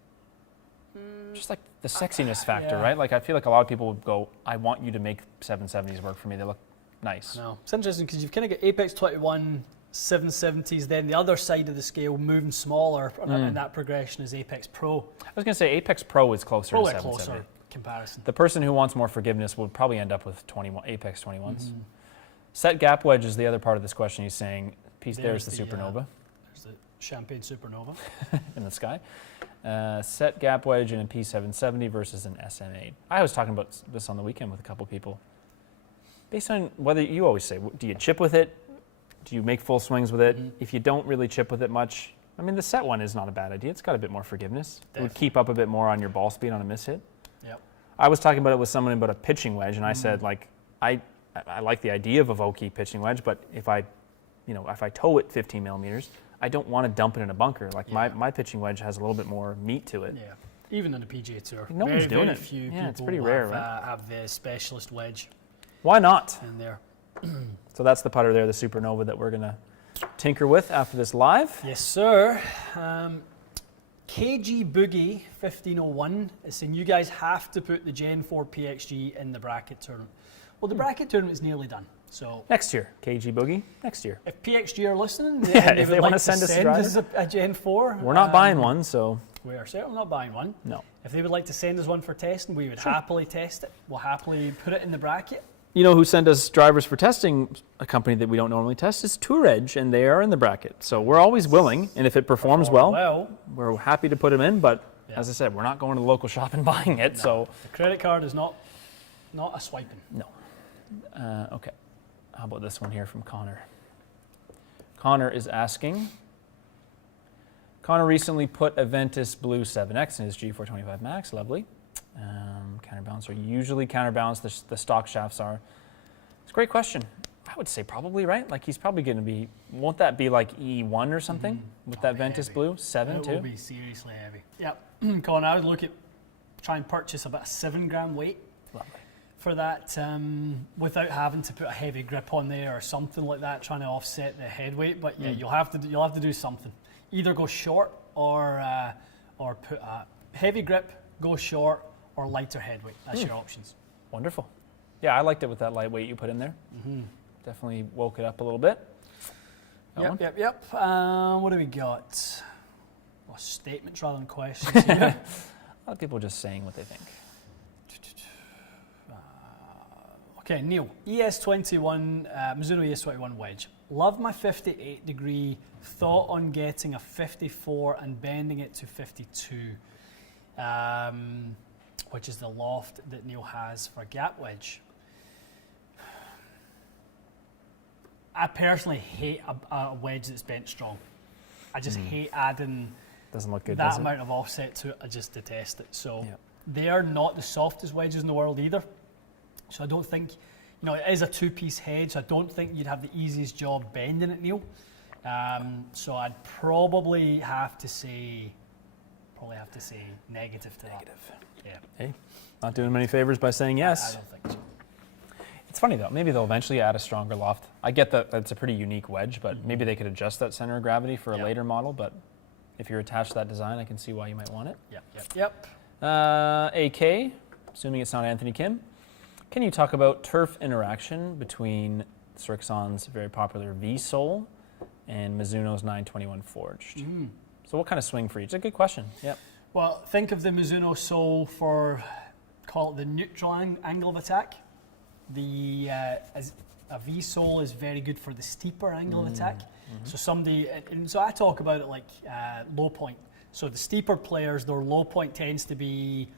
Just like the sexiness factor, yeah. right? Like I feel like a lot of people would go, I want you to make 770s work for me. They look nice. No, it's interesting because you've kind of got Apex 21, 770s, then the other side of the scale moving smaller, and that progression is Apex Pro. I was going to say Apex Pro is closer Probably to a 770. closer comparison. The person who wants more forgiveness would probably end up with Apex 21s. Set gap wedge is the other part of this question. He's saying, there's the Supernova There's the Champagne Supernova. in the sky. Set gap wedge in a P770 versus an SM8. I was talking about this on the weekend with a couple people. Based on whether you always say, do you chip with it? Do you make full swings with it? If you don't really chip with it much, I mean, the set one is not a bad idea. It's got a bit more forgiveness. It would keep up a bit more on your ball speed on a miss hit. Yep. I was talking about it with someone about a pitching wedge, and I said, like, I I like the idea of a Vokey pitching wedge, but if I tow it 15 millimeters, I don't want to dump it in a bunker. Like my pitching wedge has a little bit more meat to it. Yeah, even in the PGA Tour, No one's doing very it. Few Yeah, people it's pretty rare, right? Have the specialist wedge Why not? in there. So that's the putter there, the Supernova that we're gonna tinker with after this live. Yes, sir. KG Boogie 1501 is saying you guys have to put the Gen 4 PXG in the bracket tournament. Well, the bracket tournament is nearly done. So Next year, KG Boogie, next year. if PXG are listening, Yeah, and if they would wanna like send to us a send driver. us a Gen 4. We're not buying one, so We are certainly not buying one. no. If they would like to send us one for testing, we would happily test it. We'll happily put it in the bracket. You know who sent us drivers for testing? A company that we don't normally test is Tour Edge, and they are in the bracket. So we're always willing, and if it performs well, we're happy to put them in. But as I said, we're not going to the local shop and buying it. No, So the credit card is not a swiping. no. Okay. How about this one here from Connor? Connor is asking. Connor recently put a Ventus Blue 7X in his G425 Max. Lovely. Counterbalance are usually counterbalanced. The stock shafts are. It's a great question. I would say probably, right? Like he's probably going to be. Won't that be like E1 or something with that Ventus heavy. Blue 7 It too? will be seriously heavy. Yep. Connor, I would look at try and purchase about a 7 gram weight Lovely. for that without having to put a heavy grip on there or something like that, trying to offset the head weight. But yeah, you'll have to do something. Either go short or put a heavy grip, go short, or lighter head weight. That's your options. Wonderful. Yeah, I liked it with that lightweight you put in there. Definitely woke it up a little bit. That one? Yep. What do we got? Well, statements rather than questions here. A lot of people just saying what they think. Okay, Neil, ES21, Mizuno ES21 wedge. Love my 58 degree, thought on getting a 54 and bending it to 52, which is the loft that Neil has for a gap wedge. I personally hate a wedge that's bent strong. I just hate adding Doesn't look good, that does it? amount of offset to it. I just detest it. So they are not the softest wedges in the world either. So I don't think, it is a two-piece head, so I don't think you'd have the easiest job bending it, Neil. So I'd probably have to say negative to that. Yeah. Hey, not doing many favors by saying yes. I don't think so. It's funny though, maybe they'll eventually add a stronger loft. I get that it's a pretty unique wedge, but maybe they could adjust that center of gravity for a later model, but if you're attached to that design, I can see why you might want it. Yep. AK, assuming it's not Anthony Kim, can you talk about turf interaction between Srixon's very popular V-Sole and Mizuno's 921 Forged? So what kind of swing for each? It's a good question. Yep. Well, think of the Mizuno sole for, call it the neutral angle of attack. As a V-sole is very good for the steeper angle of attack. So I talk about it like low point. So the steeper players, their low point tends to be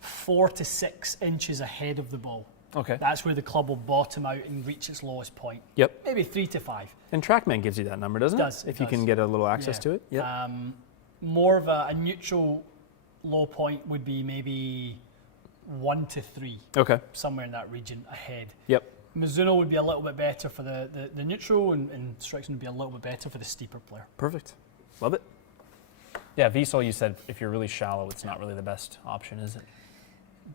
4 to 6 inches ahead of the ball. Okay. That's where the club will bottom out and reach its lowest point. Yep. Maybe 3 to 5. And TrackMan gives you that number, doesn't it? If you can get a little access to it. Yep. More of a neutral low point would be maybe 1 to 3. Okay. Somewhere in that region ahead. Yep. Mizuno would be a little bit better for the neutral, and Srixon would be a little bit better for the steeper player. Perfect. Love it. Yeah, V-Sole, you said if you're really shallow, it's not really the best option, is it?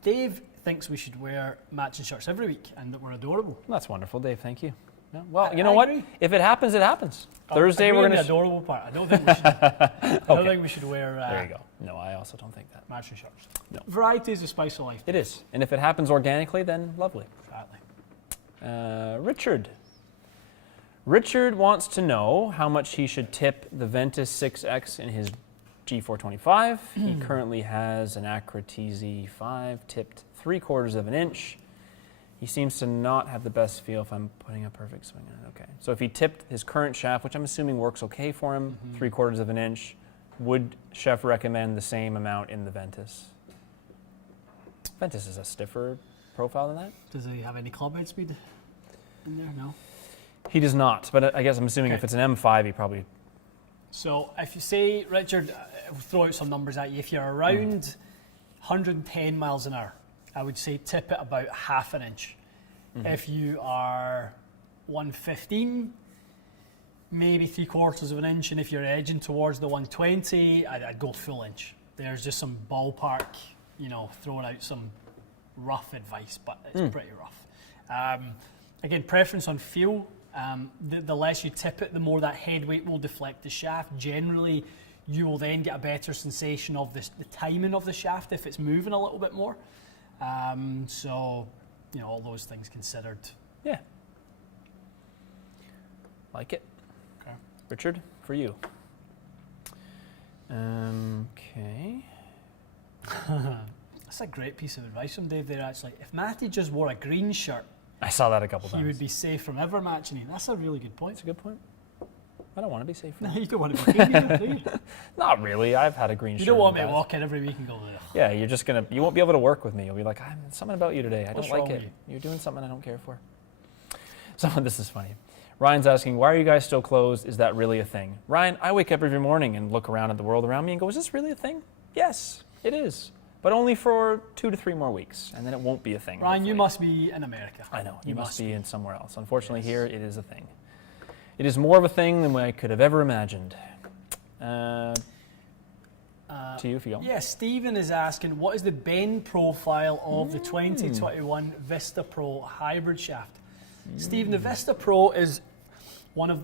Dave thinks we should wear matching shirts every week and that we're adorable. That's wonderful, Dave. Thank you. Yeah. Well, you I know what? agree. If it happens, it happens. Thursday, we're going the to... adorable part. I don't think we should. I don't think we should wear. There you go. No, I also don't think that. Matching shirts. No. Variety is the spice of life. It is. And if it happens organically, then lovely. Exactly. Richard wants to know how much he should tip the Ventus 6X in his G425. He currently has an Acura TZ5 tipped 3/4 of an inch. He seems to not have the best feel if I'm putting a perfect swing on it. Okay. So if he tipped his current shaft, which I'm assuming works okay for him, 3/4 of an inch, would Chef recommend the same amount in the Ventus? Ventus is a stiffer profile than that. Does he have any club head speed in there? No. He does not, but I guess I'm assuming if it's an M5, he probably... So if you say, Richard, I'll throw out some numbers at you. If you're around 110 miles an hour, I would say tip it about 1/2 inch. If you are 115, maybe 3/4 of an inch, and if you're edging towards the 120, I'd go full inch. There's just some ballpark, throwing out some rough advice, but it's pretty rough. Again, preference on feel. The less you tip it, the more that head weight will deflect the shaft. Generally, you will then get a better sensation of the timing of the shaft if it's moving a little bit more. So, all those things considered. Yeah. Like it. Okay. Richard, for you. Okay. That's a great piece of advice from Dave there, actually. If Matty just wore a green shirt, I saw that a couple times. he would be safe from ever matching you. That's a really good point. That's a good point. I don't want to be safe from No, you don't want to be green either, do you? Not really. I've had a green shirt. You don't want me in to the past. walk in every week and go, ugh. Yeah, you won't be able to work with me. You'll be like, something about you today. I What's don't like wrong it. with you? You're doing something I don't care for. This is funny. Ryan's asking, why are you guys still closed? Is that really a thing? Ryan, I wake up every morning and look around at the world around me and go, is this really a thing? Yes, it is. But only for 2 to 3 more weeks, and then it won't be a thing. Ryan, hopefully. you must be in America. I know. You must be in somewhere else. Unfortunately, here it is a thing. It is more of a thing than I could have ever imagined. To you, if you go. Yeah, Stephen is asking, what is the bend profile of the 2021 Vista Pro hybrid shaft? Stephen, the Vista Pro is one of...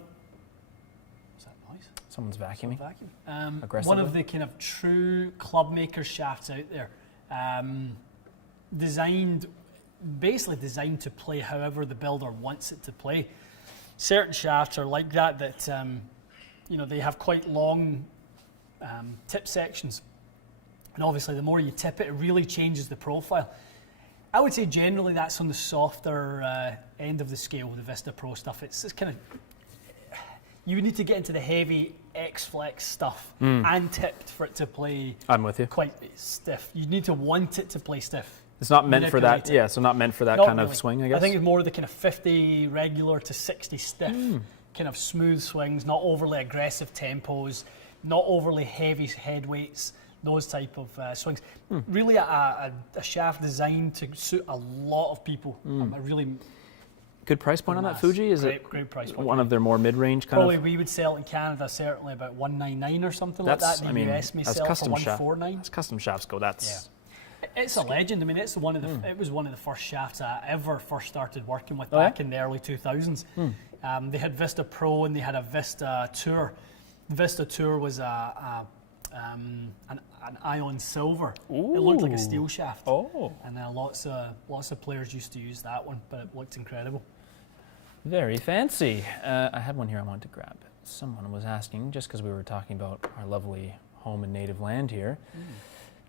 What's that noise? Someone's vacuuming. Vacuum. Aggressively. One of the kind of true club maker shafts out there. Basically designed to play however the builder wants it to play. Certain shafts are like that, they have quite long tip sections. And obviously the more you tip it, it really changes the profile. I would say generally that's on the softer end of the scale, the Vista Pro stuff. It's kind of, you would need to get into the heavy X-Flex stuff and tipped for it to play I'm with you. quite stiff. You need to want it to play stiff. It's not meant for that. Manipulate it. Yeah, so not meant for that Not kind really. of swing, I guess. I think it's more the kind of 50 regular to 60 stiff, kind of smooth swings, not overly aggressive tempos, not overly heavy head weights, those type of swings. Really a shaft designed to suit a lot of people. A really good price point on that mass. Fuji? Is Great price point. one of their more mid-range kind Probably of? we would sell it in Canada certainly about $199 or something like That's, that. The US may as sell it for custom shaft. $149. As custom shafts go, that's... It's a legend. I mean, it's one of the. It was one of the first shafts I ever first started working with Oh, yeah? back in the early 2000s. They had Vista Pro and they had a Vista Tour. The Vista Tour was an ion silver. Ooh. It looked like a steel shaft. Oh. And lots of players used to use that one, but it looked incredible. Very fancy. I had one here I wanted to grab. Someone was asking, just because we were talking about our lovely home and native land here.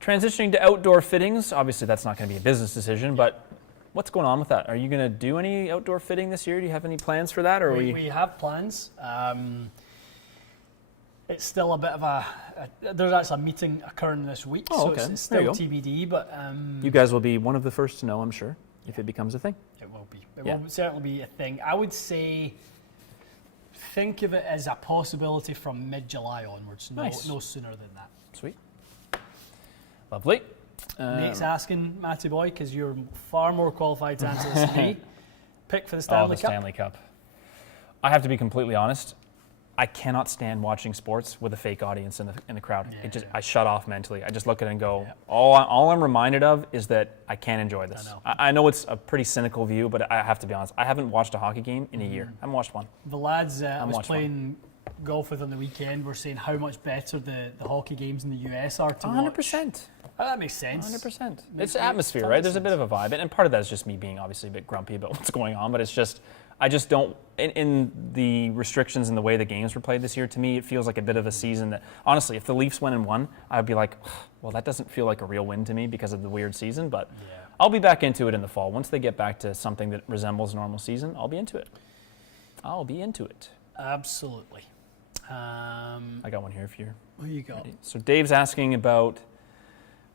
Transitioning to outdoor fittings, obviously that's not going to be a business decision, but what's going on with that? Are you going to do any outdoor fitting this year? Do you have any plans for that? Or We have plans. It's still a bit of there's actually a meeting occurring this week, Oh, so okay. it's There you still go. TBD, but you guys will be one of the first to know, I'm sure, if it becomes a thing. it will be. It Yeah. will certainly be a thing. I would say think of it as a possibility from mid-July onwards, Nice. no sooner than that. Sweet. Lovely. Nate's asking, Matty boy, because you're far more qualified to answer this than me, pick for the Stanley Cup. Stanley Cup. I have to be completely honest. I cannot stand watching sports with a fake audience in the crowd. Yeah. I shut off mentally. I just look at it and go, Yeah. all I'm reminded of is that I can't enjoy this. I know. I know it's a pretty cynical view, but I have to be honest. I haven't watched a hockey game in a year. I haven't watched one. The lads I was watched one. playing golf with on the weekend were saying how much better the hockey games in the US are to watch. 100%. Oh, that makes sense. 100%. Makes It's atmosphere, tons right? of There's a bit of a vibe. And part of that is just me being obviously a bit grumpy about what's going on, but it's just, I just don't, in the restrictions and the way the games were played this year, to me, it feels like a bit of a season that, honestly, if the Leafs went and won, I'd be like, well, that doesn't feel like a real win to me because of the weird season, but I'll be back into it in the fall. Once they get back to something that resembles a normal season, I'll be into it. Absolutely. I got one here if you're Who you got? ready. So Dave's asking about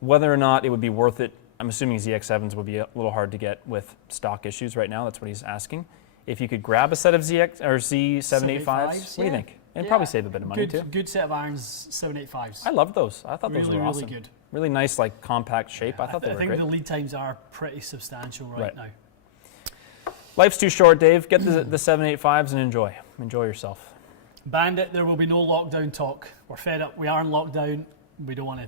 whether or not it would be worth it. I'm assuming ZX7s would be a little hard to get with stock issues right now. That's what he's asking. If you could grab a set of ZX or Z785s, what do you think? And probably save a bit of money too. Good set of irons, 785s. I loved those. I thought those Really, were really awesome. good. Really nice, like compact shape. I thought they I were think great. the lead times are pretty substantial right now. Life's too short, Dave. Get the 785s and enjoy. Enjoy yourself. Bandit, there will be no lockdown talk. We're fed up. We are in lockdown. We don't want to.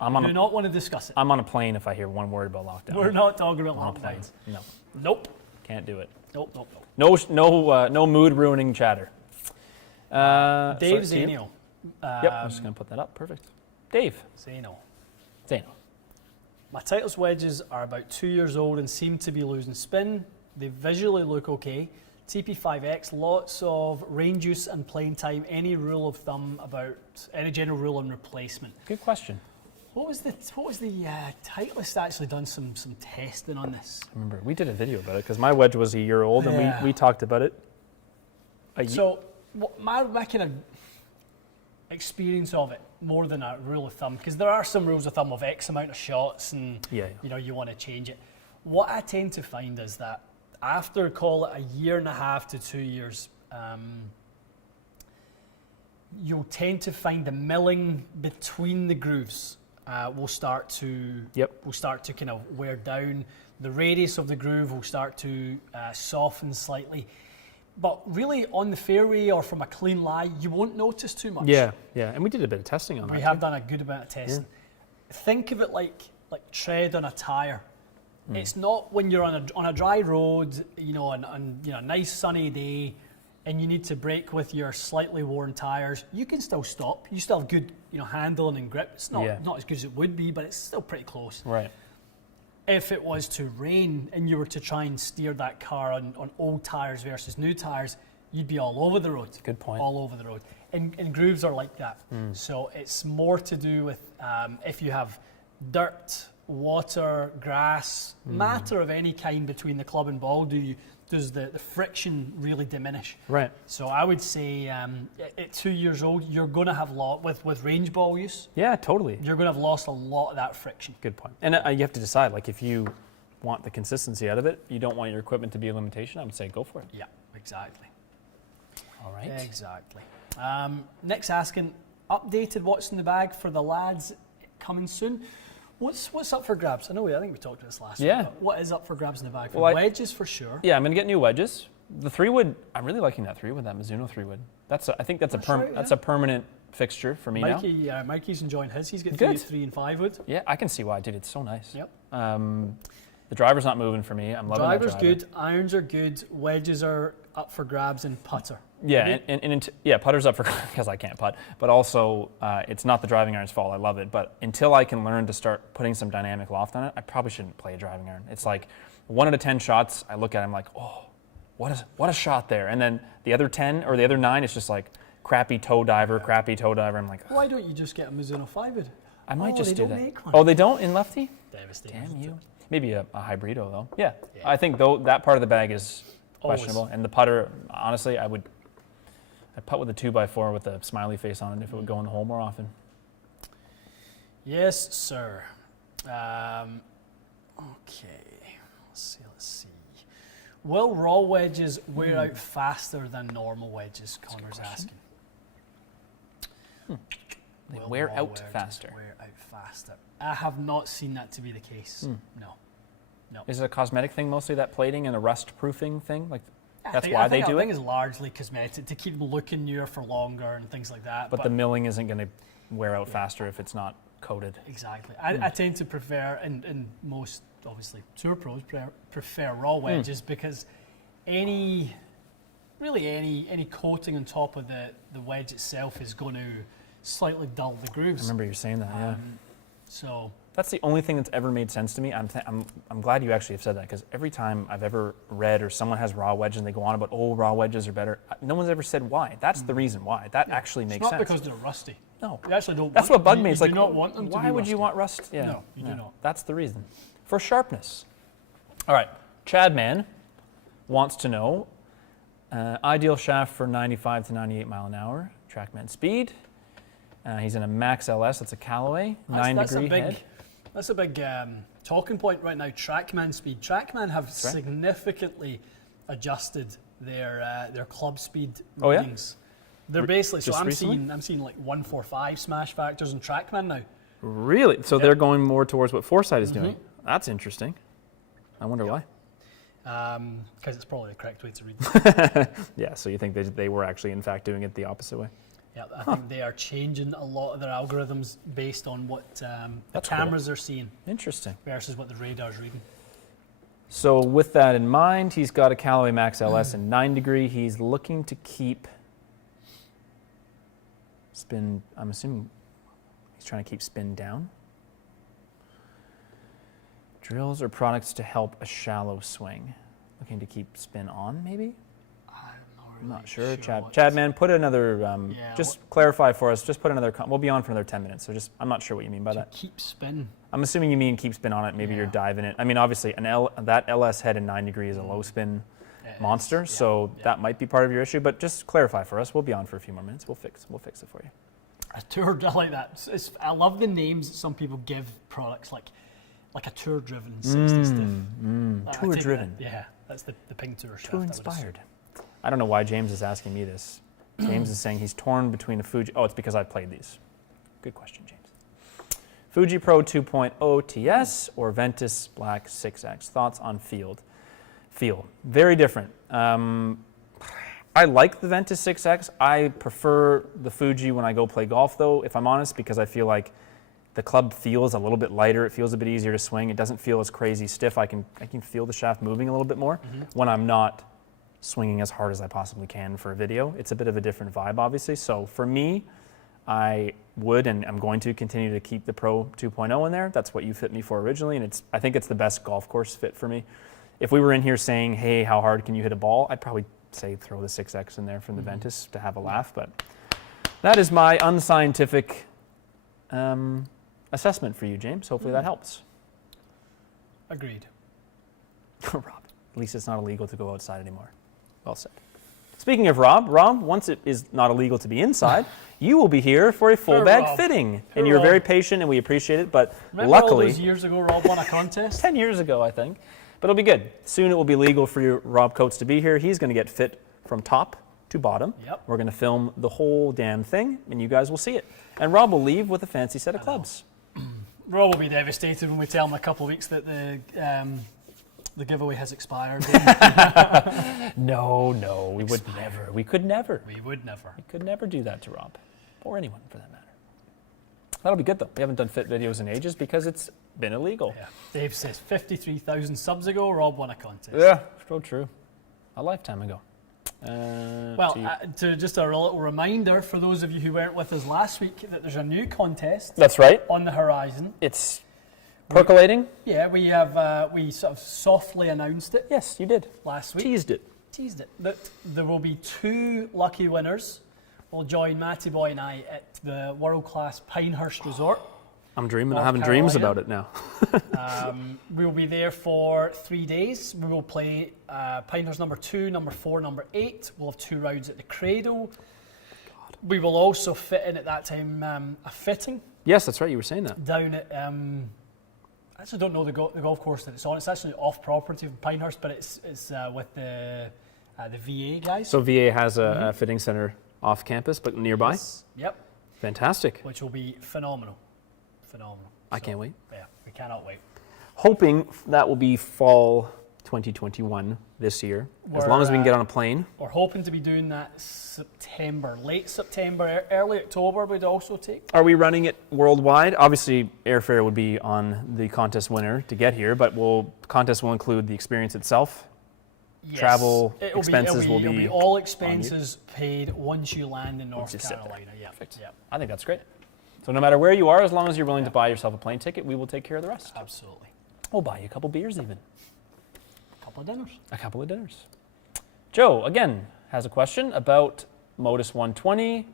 Do not want to discuss it. I'm on a plane if I hear one word about lockdown. We're not talking about on a plane. lockdowns. No. Nope. Can't do it. Nope. Nope. Nope. No mood ruining chatter. Dave Zanio. Yep, I'm just going to put that up. Perfect. Dave. Zano. My Titleist wedges are about 2 years old and seem to be losing spin. They visually look okay. TP5X, lots of range use and playing time. Any rule of thumb about any general rule on replacement? Good question. What was the Titleist actually done some testing on this? I remember we did a video about it because my wedge was a year old and we talked about it. So my kind of experience of it, more than a rule of thumb, because there are some rules of thumb of X amount of shots and you want to change it. What I tend to find is that after, call it, a year and a half to 2 years, you'll tend to find the milling between the grooves will start to kind of wear down. The radius of the groove will start to soften slightly. But really, on the fairway or from a clean lie, you won't notice too much. Yeah, and we did a bit of testing on that. We have done a good amount of testing. Yeah. Think of it like tread on a tire. It's not when you're on a dry road, on a nice sunny day, and you need to brake with your slightly worn tires. You can still stop. You still have good, handling and grip. It's not as good as it would be, but it's still pretty close. Right. If it was to rain and you were to try and steer that car on old tires versus new tires, you'd be all over the road. Good point. All over the road. And grooves are like that. So it's more to do with if you have dirt, water, grass, matter of any kind between the club and ball, does the friction really diminish? Right. So I would say at 2 years old, you're going to have with range ball use. Yeah, totally. You're going to have lost a lot of that friction. Good point. And you have to decide, if you want the consistency out of it, you don't want your equipment to be a limitation, I would say go for it. Yeah, exactly. All right. Exactly. Next asking, updated what's in the bag for the lads coming soon. What's up for grabs? I think we talked about this last week. But what is up for grabs in the bag? Wedges for sure. Yeah, I'm going to get new wedges. The 3-wood, I'm really liking that 3-wood, that Mizuno 3-wood. I think that's a permanent fixture for me now. Mikey's enjoying his. He's got 3 and 5-wood. Yeah, I can see why, dude. It's so nice. Yep. The driver's not moving for me. I'm loving that driver. Driver's good. Irons are good. Wedges are up for grabs and putter. Yeah, and putter's up for because I can't putt. But also, it's not the driving iron's fault. I love it. But until I can learn to start putting some dynamic loft on it, I probably shouldn't play a driving iron. It's like 1 out of 10 shots, I look at it, I'm like, oh, what a shot there. And then the other 10 or the other 9, it's just like crappy toe diver. I'm like, why don't you just get a Mizuno 5-wood? I might just do that. Make one. Oh, they don't in lefty? Devastating. Damn you. Maybe a hybrido though. Yeah. I think that part of the bag is questionable. Always. And the putter, honestly, I'd putt with a 2x4 with a smiley face on it if it would go in the hole more often. Yes, sir. Okay. Let's see. Will raw wedges wear out faster than normal wedges? Connor's asking. They wear out faster. I have not seen that to be the case. No. Is it a cosmetic thing mostly, that plating and a rust proofing thing? I think it's largely cosmetic to keep them looking newer for longer and things like that. But the milling isn't going to wear out faster if it's not coated. Exactly. I tend to prefer, and most obviously tour pros prefer raw wedges because any coating on top of the wedge itself is going to slightly dull the grooves. I remember you saying that. Yeah. So that's the only thing that's ever made sense to me. I'm glad you actually have said that, because every time I've ever read or someone has raw wedges and they go on about, raw wedges are better, no one's ever said why. That's the reason why. That actually makes sense. It's not because they're rusty. No. You actually don't. That's what bugged me. It's you do not want them to be why would rusty. you want rust? Yeah. No, you do not. That's the reason. For sharpness. All right. Chadman wants to know ideal shaft for 95 to 98 mile an hour, TrackMan speed. He's in a Max LS. That's a Callaway, 9-degree head. That's a big talking point right now. TrackMan speed. TrackMan have significantly adjusted their club speed readings. They're basically I'm seeing like 145 smash factors in TrackMan now. Really? So they're going more towards what Foresight is doing. That's interesting. I wonder why. because it's probably the correct way to read them. Yeah, so you think they were actually, in fact, doing it the opposite way? Yeah, I think they are changing a lot of their algorithms based on what the cameras are seeing. Interesting. Versus what the radar's reading. So with that in mind, he's got a Callaway Max LS in 9 degree. He's looking to keep spin, I'm assuming he's trying to keep spin down. Drills or products to help a shallow swing. Looking to keep spin on, maybe? I'm not sure. Chad, man, put another, just clarify for us, just put another, we'll be on for another 10 minutes, so just, I'm not sure what you mean by that. Keep spin. I'm assuming you mean keep spin on it, maybe you're diving it. I mean, obviously, that LS head in 9 degree is a low spin monster, so that might be part of your issue, but just clarify for us. We'll be on for a few more minutes. We'll fix it for you. A tour, I like that. I love the names that some people give products, like a tour-driven 60 stiff. Tour-driven. Yeah, that's the ping tour stuff. Tour-inspired. I don't know why James is asking me this. James is saying he's torn between the Fuji. Oh, it's because I've played these. Good question, James. Fuji Pro 2.0 TS or Ventus Black 6X. Thoughts on feel. Very different. I like the Ventus 6X. I prefer the Fuji when I go play golf, though, if I'm honest, because I feel like the club feels a little bit lighter. It feels a bit easier to swing. It doesn't feel as crazy stiff. I can feel the shaft moving a little bit more when I'm not swinging as hard as I possibly can for a video. It's a bit of a different vibe, obviously. So for me, I would and I'm going to continue to keep the Pro 2.0 in there. That's what you fit me for originally, and I think it's the best golf course fit for me. If we were in here saying, hey, how hard can you hit a ball? I'd probably say throw the 6X in there from the Ventus to have a laugh, but that is my unscientific assessment for you, James. Hopefully that helps. Agreed. Rob, at least it's not illegal to go outside anymore. Well said. Speaking of Rob, once it is not illegal to be inside, you will be here for a full bag fitting. And you were very patient and we appreciate it, but remember luckily... all those years ago Rob won a contest? 10 years ago, I think. But it'll be good. Soon it will be legal for your Rob Coates to be here. He's going to get fit from top to bottom. Yep. We're going to film the whole damn thing, and you guys will see it. And Rob will leave with a fancy set of clubs. Rob will be devastated when we tell him in a couple of weeks that the giveaway has expired. No, we would never. We could never. We would never. We could never do that to Rob, or anyone for that matter. That'll be good though. We haven't done fit videos in ages because it's been illegal. Yeah. Dave says 53,000 subs ago, Rob won a contest. Yeah, so true. A lifetime ago. To just a little reminder for those of you who weren't with us last week that there's a new contest. That's right. On the horizon. It's percolating. We have we sort of softly announced it. Yes, you did. Last week. Teased it. That there will be 2 lucky winners. Will join Matty Boy and I at the world-class Pinehurst Resort. I'm dreaming. North I'm having Carolina. dreams about it now. We will be there for 3 days. We will play Pinehurst number 2, number 4, number 8. We'll have 2 rounds at the Cradle. We will also fit in at that time a fitting. Yes, that's right. You were saying that. Down at, I actually don't know the golf course that it's on. It's actually off property of Pinehurst, but it's with the VA guys. So VA has a fitting center off campus, but nearby? Yes. Yep. Fantastic. Which will be phenomenal. I can't wait. Yeah, we cannot wait. Hoping that will be fall 2021 this year, as long as we can get on a plane. We're hoping to be doing that late September, early October we'd also take. Are we running it worldwide? Obviously, airfare would be on the contest winner to get here, but contest will include the experience itself. Yes. Travel expenses will be all expenses paid once you land in North Carolina. Yeah. Perfect. Yeah. I think that's great. So no matter where you are, as long as you're willing to buy yourself a plane ticket, we will take care of the rest. Absolutely. We'll buy you a couple beers even. A couple of dinners. A couple of dinners. Joe, again, has a question about Modus 120.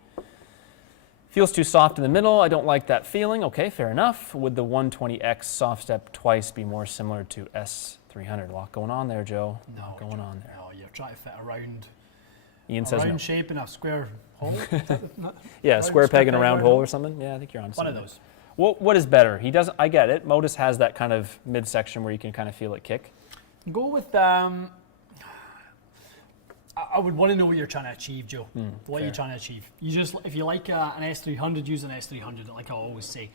Feels too soft in the middle. I don't like that feeling. Okay, fair enough. Would the 120X soft step twice be more similar to S300? A lot going on there, Joe. A lot going on there. No, you're trying to fit a round shape in a square hole. Yeah, a square peg in a round hole or something. Yeah, I think you're on something. One of those. What is better? I get it. Modus has that kind of midsection where you can kind of feel it kick. Go with I would want to know what you're trying to achieve, Joe. What are you trying to achieve? If you like an S300, use an S300, like I always say.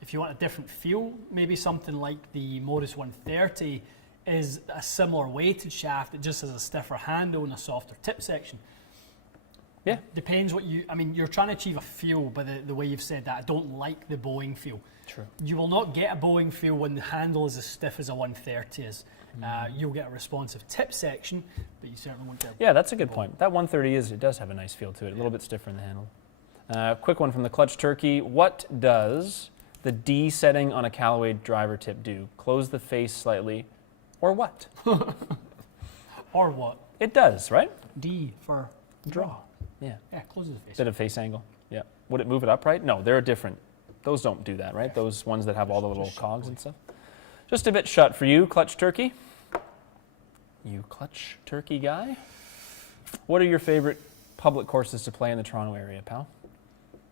If you want a different feel, maybe something like the Modus 130 is a similar weighted shaft. It just has a stiffer handle and a softer tip section. Yeah. Depends what you, I mean, you're trying to achieve a feel by the way you've said that. I don't like the bowing feel. True. You will not get a bowing feel when the handle is as stiff as a 130 is. You'll get a responsive tip section, but you certainly won't get. Yeah, that's a good point. That 130 it does have a nice feel to it, a little bit stiffer in the handle. Quick one from the Clutch Turkey. What does the D setting on a Callaway driver tip do? Close the face slightly, or what? Or what? It does, right? D for Draw. Yeah. Yeah, closes the face. Bit of face angle. Yeah. Would it move it upright? No, they're different. Those don't do that, right? Those ones that have all the little cogs and stuff. Just a bit shut for you, Clutch Turkey. You Clutch Turkey guy. What are your favorite public courses to play in the Toronto area, pal?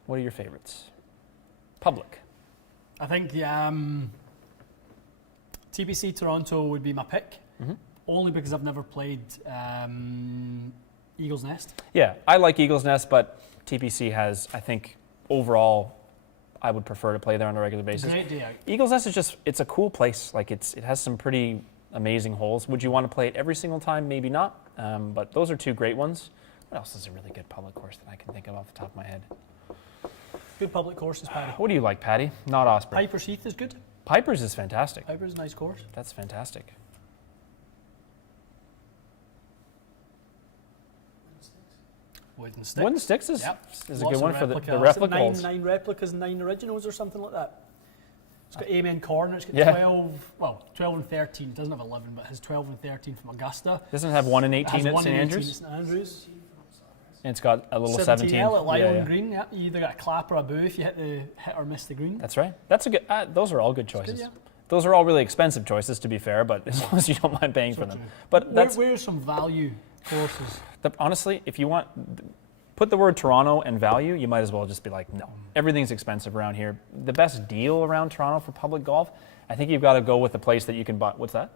What are your favorites? Public. I think the TPC Toronto would be my pick, only because I've never played Eagle's Nest. Yeah, I like Eagle's Nest, but TPC has, I think, overall, I would prefer to play there on a regular basis. Great day out. Eagle's Nest is just, it's a cool place. Like, it has some pretty amazing holes. Would you want to play it every single time? Maybe not, but those are two great ones. What else is a really good public course that I can think of off the top of my head? Good public courses, Paddy. What do you like, Paddy? Not Osprey. Piper's Heath is good. Piper's is fantastic. Piper's a nice course. That's fantastic. Wooden Sticks. Wooden Sticks is Yep. a Lots good one of for the replica. replica holes. Nine replicas, 9 originals or something like that. It's got Amen Corner, it's got Yeah. 12 and 13. It doesn't have 11, but it has 12 and 13 from Augusta. Doesn't have 1 and It 18 has at 1 St. and 18 Andrews. at St. Andrews. And it's got a little 17. at Lyle Yeah, yeah. Green. Yeah. You either got a clap or a boo if you hit or miss the green. That's right. That's a good. Those are all good choices. yeah. Those are all really expensive choices, to be fair, but as long as you don't mind paying for them. But that's Where's some value courses? honestly, if you want, put the word Toronto and value, you might as well just be like, no, everything's expensive around here. The best deal around Toronto for public golf, I think you've got to go with a place that you can buy. What's that?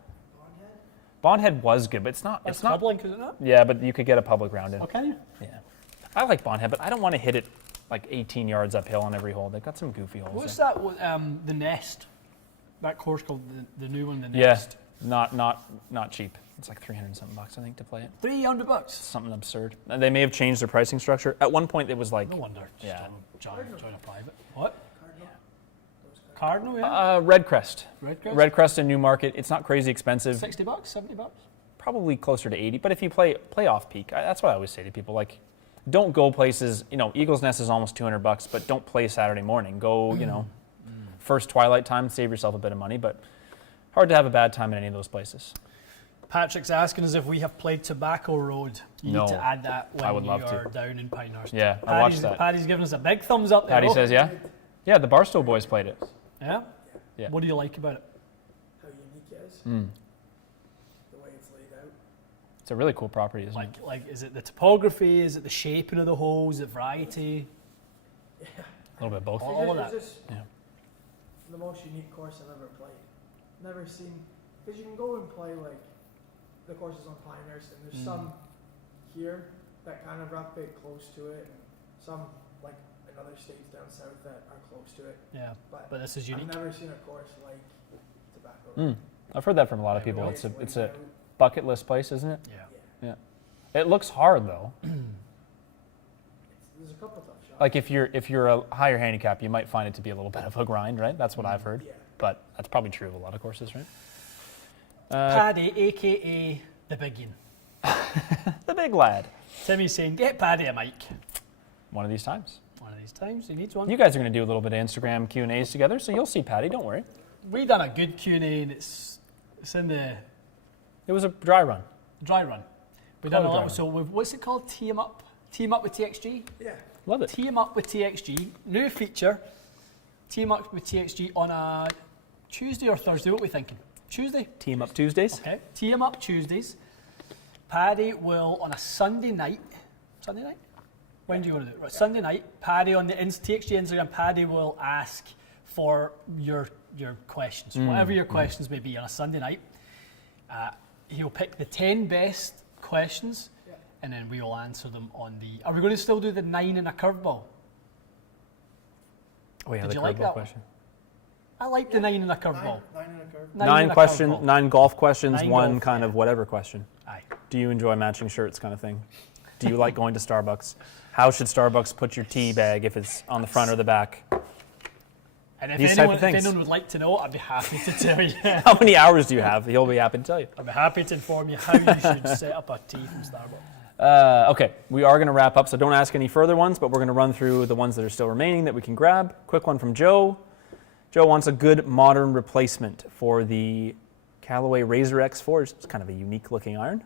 Bondhead was good, but it's not. That's It's not. Dublin, is it not? Yeah, but you could get a public round in. Oh, can you? Yeah, I like Bondhead, but I don't want to hit it like 18 yards uphill on every hole. They've got some goofy holes. What's there. that? The Nest. That course called the new one, the Yeah, Nest. not cheap. It's like 300 something bucks, I think, to play it. $300. Something absurd. And they may have changed their pricing structure. At one point, it was like No wonder. Yeah. Join a private. What? Cardinal, yeah. Redcrest. Redcrest? Redcrest in Newmarket. It's not crazy expensive. $60, $70. Probably closer to 80. But if you play off peak, that's what I always say to people. Like, don't go places. You know, Eagle's Nest is almost $200, but don't play Saturday morning. Go, you know, first twilight time. Save yourself a bit of money, but hard to have a bad time in any of those places. Patrick's asking us if we have played Tobacco Road. You No. need to add that when I would you love are to. down in Pinehurst. Yeah, I watched that. Paddy's giving us a big thumbs up there. Patty says, yeah? Yeah, the Barstow boys played it. Yeah? Yeah. What do you like about it? How unique it is, Mm. the way it's laid out. It's a really cool property, isn't it? Like, is it the topography? Is it the shaping of the holes? Is it variety? A little bit of both. All of It's that. just Yeah. the most unique course I've ever played. Never seen, because you can go and play like the courses on Pinehurst, and there's some here that kind of rock bait close to it, and some like in other states down south that are close to it. Yeah. But But this is unique. I've never seen a course like Tobacco. Mm. I've heard that from a lot of The people. way It's a laid out. bucket list place, isn't it? Yeah. Yeah. It looks hard though. There's a couple tough shots. Like if you're a higher handicap, you might find it to be a little bit of a grind, right? That's what I've heard. Yeah. But that's probably true of a lot of courses, right? Paddy, aka the Biggin. The big lad. Timmy's saying, get Paddy a mic. One of these times. One of these times, he needs one. You guys are going to do a little bit of Instagram Q&As together, so you'll see Patty. Don't worry. We done a good Q&A and it's in the It was a dry run. dry run. We Call done it a dry lot. run. So what's it called? Team up with TXG. Yeah. Love it. Team up with TXG. New feature. Team up with TXG on a Tuesday or Thursday. What are we thinking? Tuesday. Team up Tuesdays. Okay. Team up Tuesdays. Paddy will on a Sunday night. Sunday night? When do you want to do it? Right, Sunday night. Paddy on the TXG Instagram. Paddy will ask for your questions, whatever your questions may be on a Sunday night. He'll pick the 10 best questions, and then we will answer them on the. Are we going to still do the 9 and a curveball? Oh yeah, Did the you like curveball that one? question. I like the 9 and a curveball. 9 and a curve. 9 golf questions, 9 one golf, kind yeah. of whatever question. Aye. Do you enjoy matching shirts kind of thing? Do you like going to Starbucks? How should Starbucks put your tea bag if it's on the front or the back? And if These type anyone, of things. if anyone would like to know, I'd be happy to tell you. How many hours do you have? He'll be happy to tell you. I'd be happy to inform you how you should set up a tea from Starbucks. Okay, we are going to wrap up, so don't ask any further ones, but we're going to run through the ones that are still remaining that we can grab. Quick one from Joe. Joe wants a good modern replacement for the Callaway Razor X Forge. It's kind of a unique looking iron.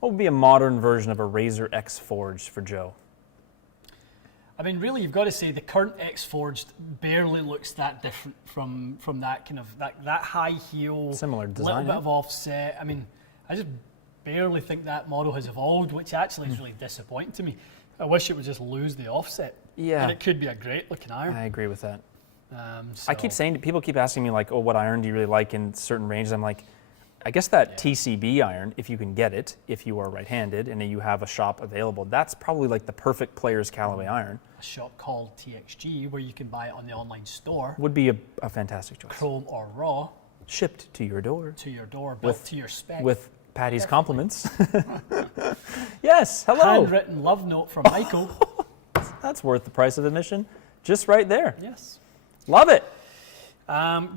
What would be a modern version of a Razor X Forged for Joe? I mean, really, you've got to say the current X Forged barely looks that different from that kind of that high heel, Similar design, little bit yeah. of offset. I mean, I just barely think that model has evolved, which actually is really disappointing to me. I wish it would just lose the offset. Yeah. And it could be a great looking iron. I agree with that. So I keep saying, people keep asking me like, oh, what iron do you really like in certain ranges? I'm like, I guess that TCB iron, if you can get it, if you are right-handed and you have a shop available, that's probably like the perfect player's Callaway iron. a shop called TXG where you can buy it on the online store, Would be a fantastic choice. chrome or raw, Shipped to your door to your door, built to your spec. with Patty's compliments. Yes, hello. handwritten love note from Michael. That's worth the price of admission. Just right there. Yes. Love it.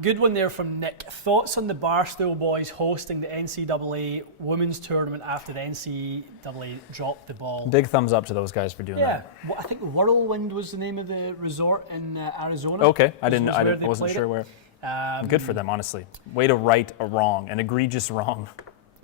Good one there from Nick. Thoughts on the Barstool boys hosting the NCAA women's tournament after the NCAA dropped the ball? Big thumbs up to those guys for doing Yeah, that. well, I think Whirlwind was the name of the resort in Arizona. Okay, I was where they wasn't played sure it. where. Good for them, honestly. Way to right a wrong, an egregious wrong.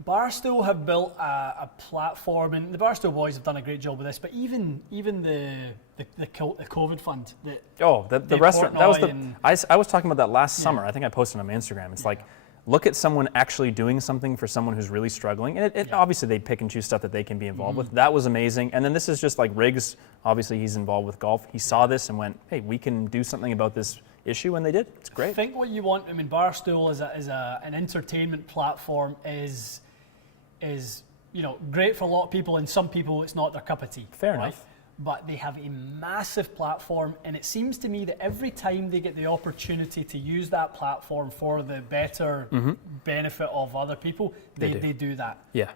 Barstool have built a platform, and the Barstool boys have done a great job with this. But even the COVID fund that The restaurant. That was Portnoy I was talking about that last summer. I think I posted on my Instagram. It's like, look at someone actually doing something for someone who's really struggling. And obviously they pick and choose stuff that they can be involved with. That was amazing. And then this is just like Riggs. Obviously he's involved with golf. He saw this and went, hey, we can do something about this issue, and they did. It's I great. think what you want. I mean, Barstool as an entertainment platform is great for a lot of people, and some people it's not their cup of tea. Fair right? enough. But they have a massive platform, and it seems to me that every time they get the opportunity to use that platform for the better benefit of other people, they do that. Yeah,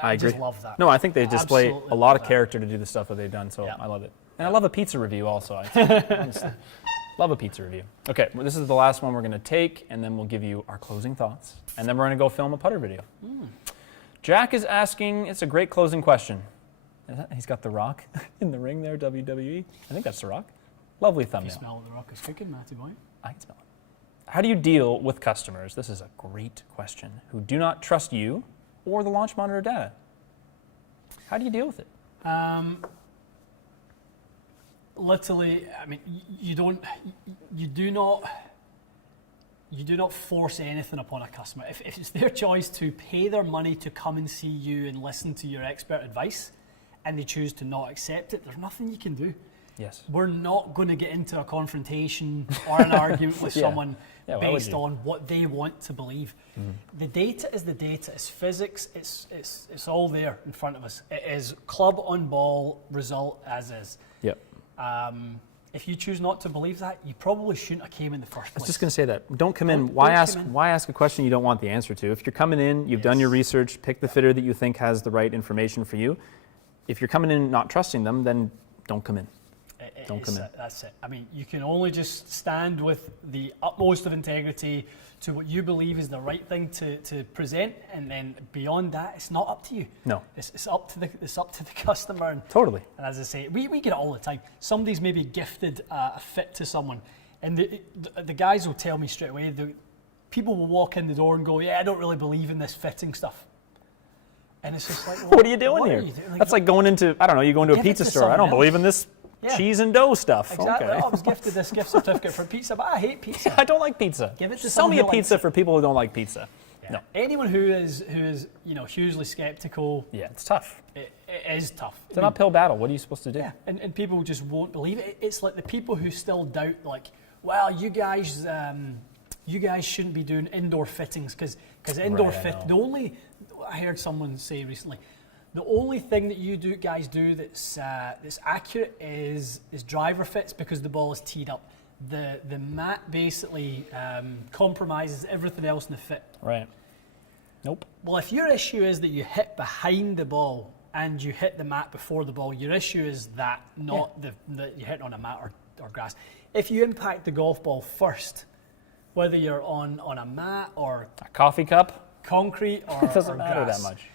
I agree. just love that. No, I think they display Absolutely a lot of love that. character to do the stuff that they've done, so Yeah. I love it. And I love a pizza review also. Honestly. Love a pizza review. Okay, well, this is the last one we're going to take, and then we'll give you our closing thoughts. And then we're going to go film a putter video. Jack is asking, it's a great closing question. He's got The Rock in the ring there, WWE. I think that's The Rock. Lovely If you thumbnail. smell what the rock is cooking, Matty boy. I can smell it. How do you deal with customers, this is a great question, who do not trust you or the launch monitor data? How do you deal with it? Literally, I mean, you do not force anything upon a customer. If it's their choice to pay their money to come and see you and listen to your expert advice, and they choose to not accept it, there's nothing you can do. Yes. We're not going to get into a confrontation or an argument with someone Yeah, why would based you? on what they want to believe. The data is the data. It's physics. It's all there in front of us. It is club on ball result as is. Yep. If you choose not to believe that, you probably shouldn't have came in the first I place. was just going to say that. Don't come in. Don't Why come ask? in. Why ask a question you don't want the answer to? If you're coming in, you've done your research, pick the fitter that you think has the right information for you. If you're coming in not trusting them, then don't come in. Don't come in. That's it. I mean, you can only just stand with the utmost of integrity to what you believe is the right thing to present, and then beyond that, it's not up to you. No. It's up to the customer. And, Totally. and as I say, we get it all the time. Somebody's maybe gifted a fit to someone, and the guys will tell me straight away. People will walk in the door and go, "Yeah, I don't really believe in this fitting stuff." And it's just like, What are you doing what here? are you doing? That's like going into, I don't know, you go into a Give it pizza to store. I don't someone believe in else. this Yeah. cheese and dough stuff. Exactly. Okay. Oh, I was gifted this gift certificate for pizza, but I hate pizza. I don't like pizza. Give it to Sell someone me a who likes pizza it. for people who don't like pizza. No. Anyone who is hugely skeptical, Yeah, it's tough. it is tough. It's an uphill battle. What are you supposed to do? Yeah, and people just won't believe it. It's like the people who still doubt, like, well, you guys shouldn't be doing indoor fittings because indoor Right, I fit. know. The only I heard someone say recently, the only thing that you guys do that's accurate is driver fits because the ball is teed up. the mat basically compromises everything else in the fit. Right. Nope. Well, if your issue is that you hit behind the ball and you hit the mat before the ball, your issue is that, not that you're hitting on a mat or grass. If you impact the golf ball first, whether you're on a mat or A coffee cup? concrete or It doesn't or matter grass, that much.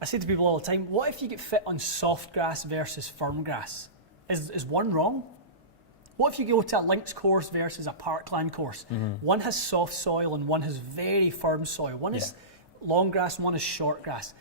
I say to people all the time, what if you get fit on soft grass versus firm grass? Is one wrong? What if you go to a links course versus a parkland course? One has soft soil and one has very firm soil. One is long grass and one is short grass.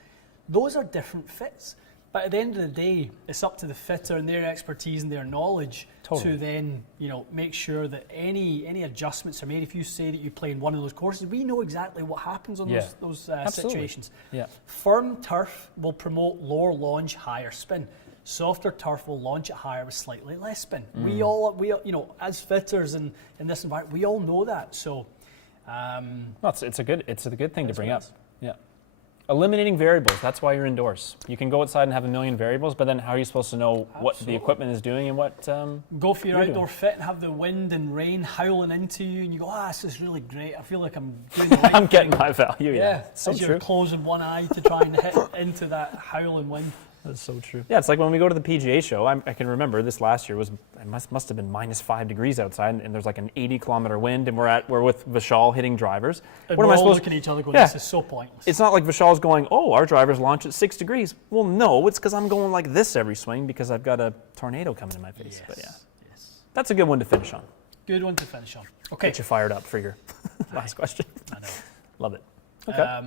Those are different fits. But at the end of the day, it's up to the fitter and their expertise and their knowledge to then, make sure that any adjustments are made. If you say that you play in one of those courses, we know exactly what happens on those situations. Yeah. Firm turf will promote lower launch, higher spin. Softer turf will launch it higher with slightly less spin. We all, as fitters in this environment, we all know that. So, Well, it's a good thing to bring up. Yeah. Eliminating variables. That's why you're indoors. You can go outside and have a million variables, but then how are you supposed to know what the equipment is doing and what? Go for your you're outdoor doing? fit and have the wind and rain howling into you, and you go, this is really great. I feel like I'm doing the right I'm getting thing. my value. Yeah. So as true. you're closing one eye to try and hit into that howling wind. That's so true. Yeah, it's like when we go to the PGA show. I can remember this last year must have been -5 degrees outside, and there's like an 80-kilometer wind, and we're with Vishal hitting drivers. And What am we're I all supposed? looking at each other going, Yeah. this is so pointless. It's not like Vishal's going, oh, our drivers launch at 6 degrees. Well, no, it's because I'm going like this every swing because I've got a tornado coming in my face. But yeah, that's a good one to finish on. Good one to finish on. Okay. Get you fired up for your last question. I know. Love it. Okay.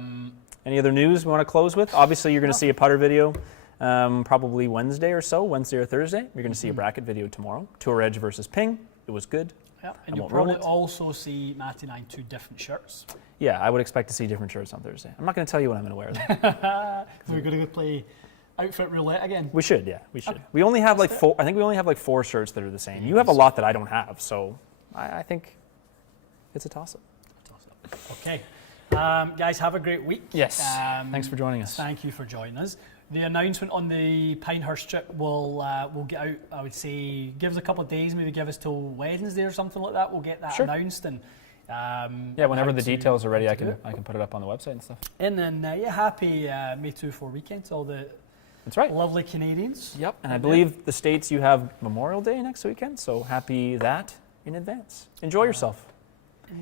Any other news we want to close with? Obviously, you're going to see a putter video probably Wednesday or Thursday. You're going to see a bracket video tomorrow. Tour Edge versus Ping. It was good. Yeah, and I you'll won't ruin probably it. also see Matty and I in 2 different shirts. Yeah, I would expect to see different shirts on Thursday. I'm not going to tell you what I'm going to wear, though. We're going to go play outfit roulette again. We should, yeah, we should. We only have like 4. I think we only have like 4 shirts that are the same. You have a lot that I don't have, so I think it's a toss-up. Okay. Guys, have a great week. Yes. Thanks for joining us. Thank you for joining us. The announcement on the Pinehurst trip will get out, I would say, give us a couple of days, maybe give us till Wednesday or something like that. We'll get that announced. And whenever the details are ready, I can put it up on the website and stuff. And then, happy May 2-4 weekend to all the That's right. lovely Canadians. Yep, and I believe the States you have Memorial Day next weekend, so happy that in advance. Enjoy yourself.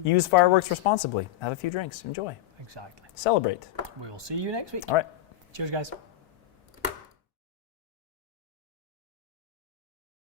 Use fireworks responsibly. Have a few drinks. Enjoy. Exactly. Celebrate. We will see you next week. All right. Cheers, guys.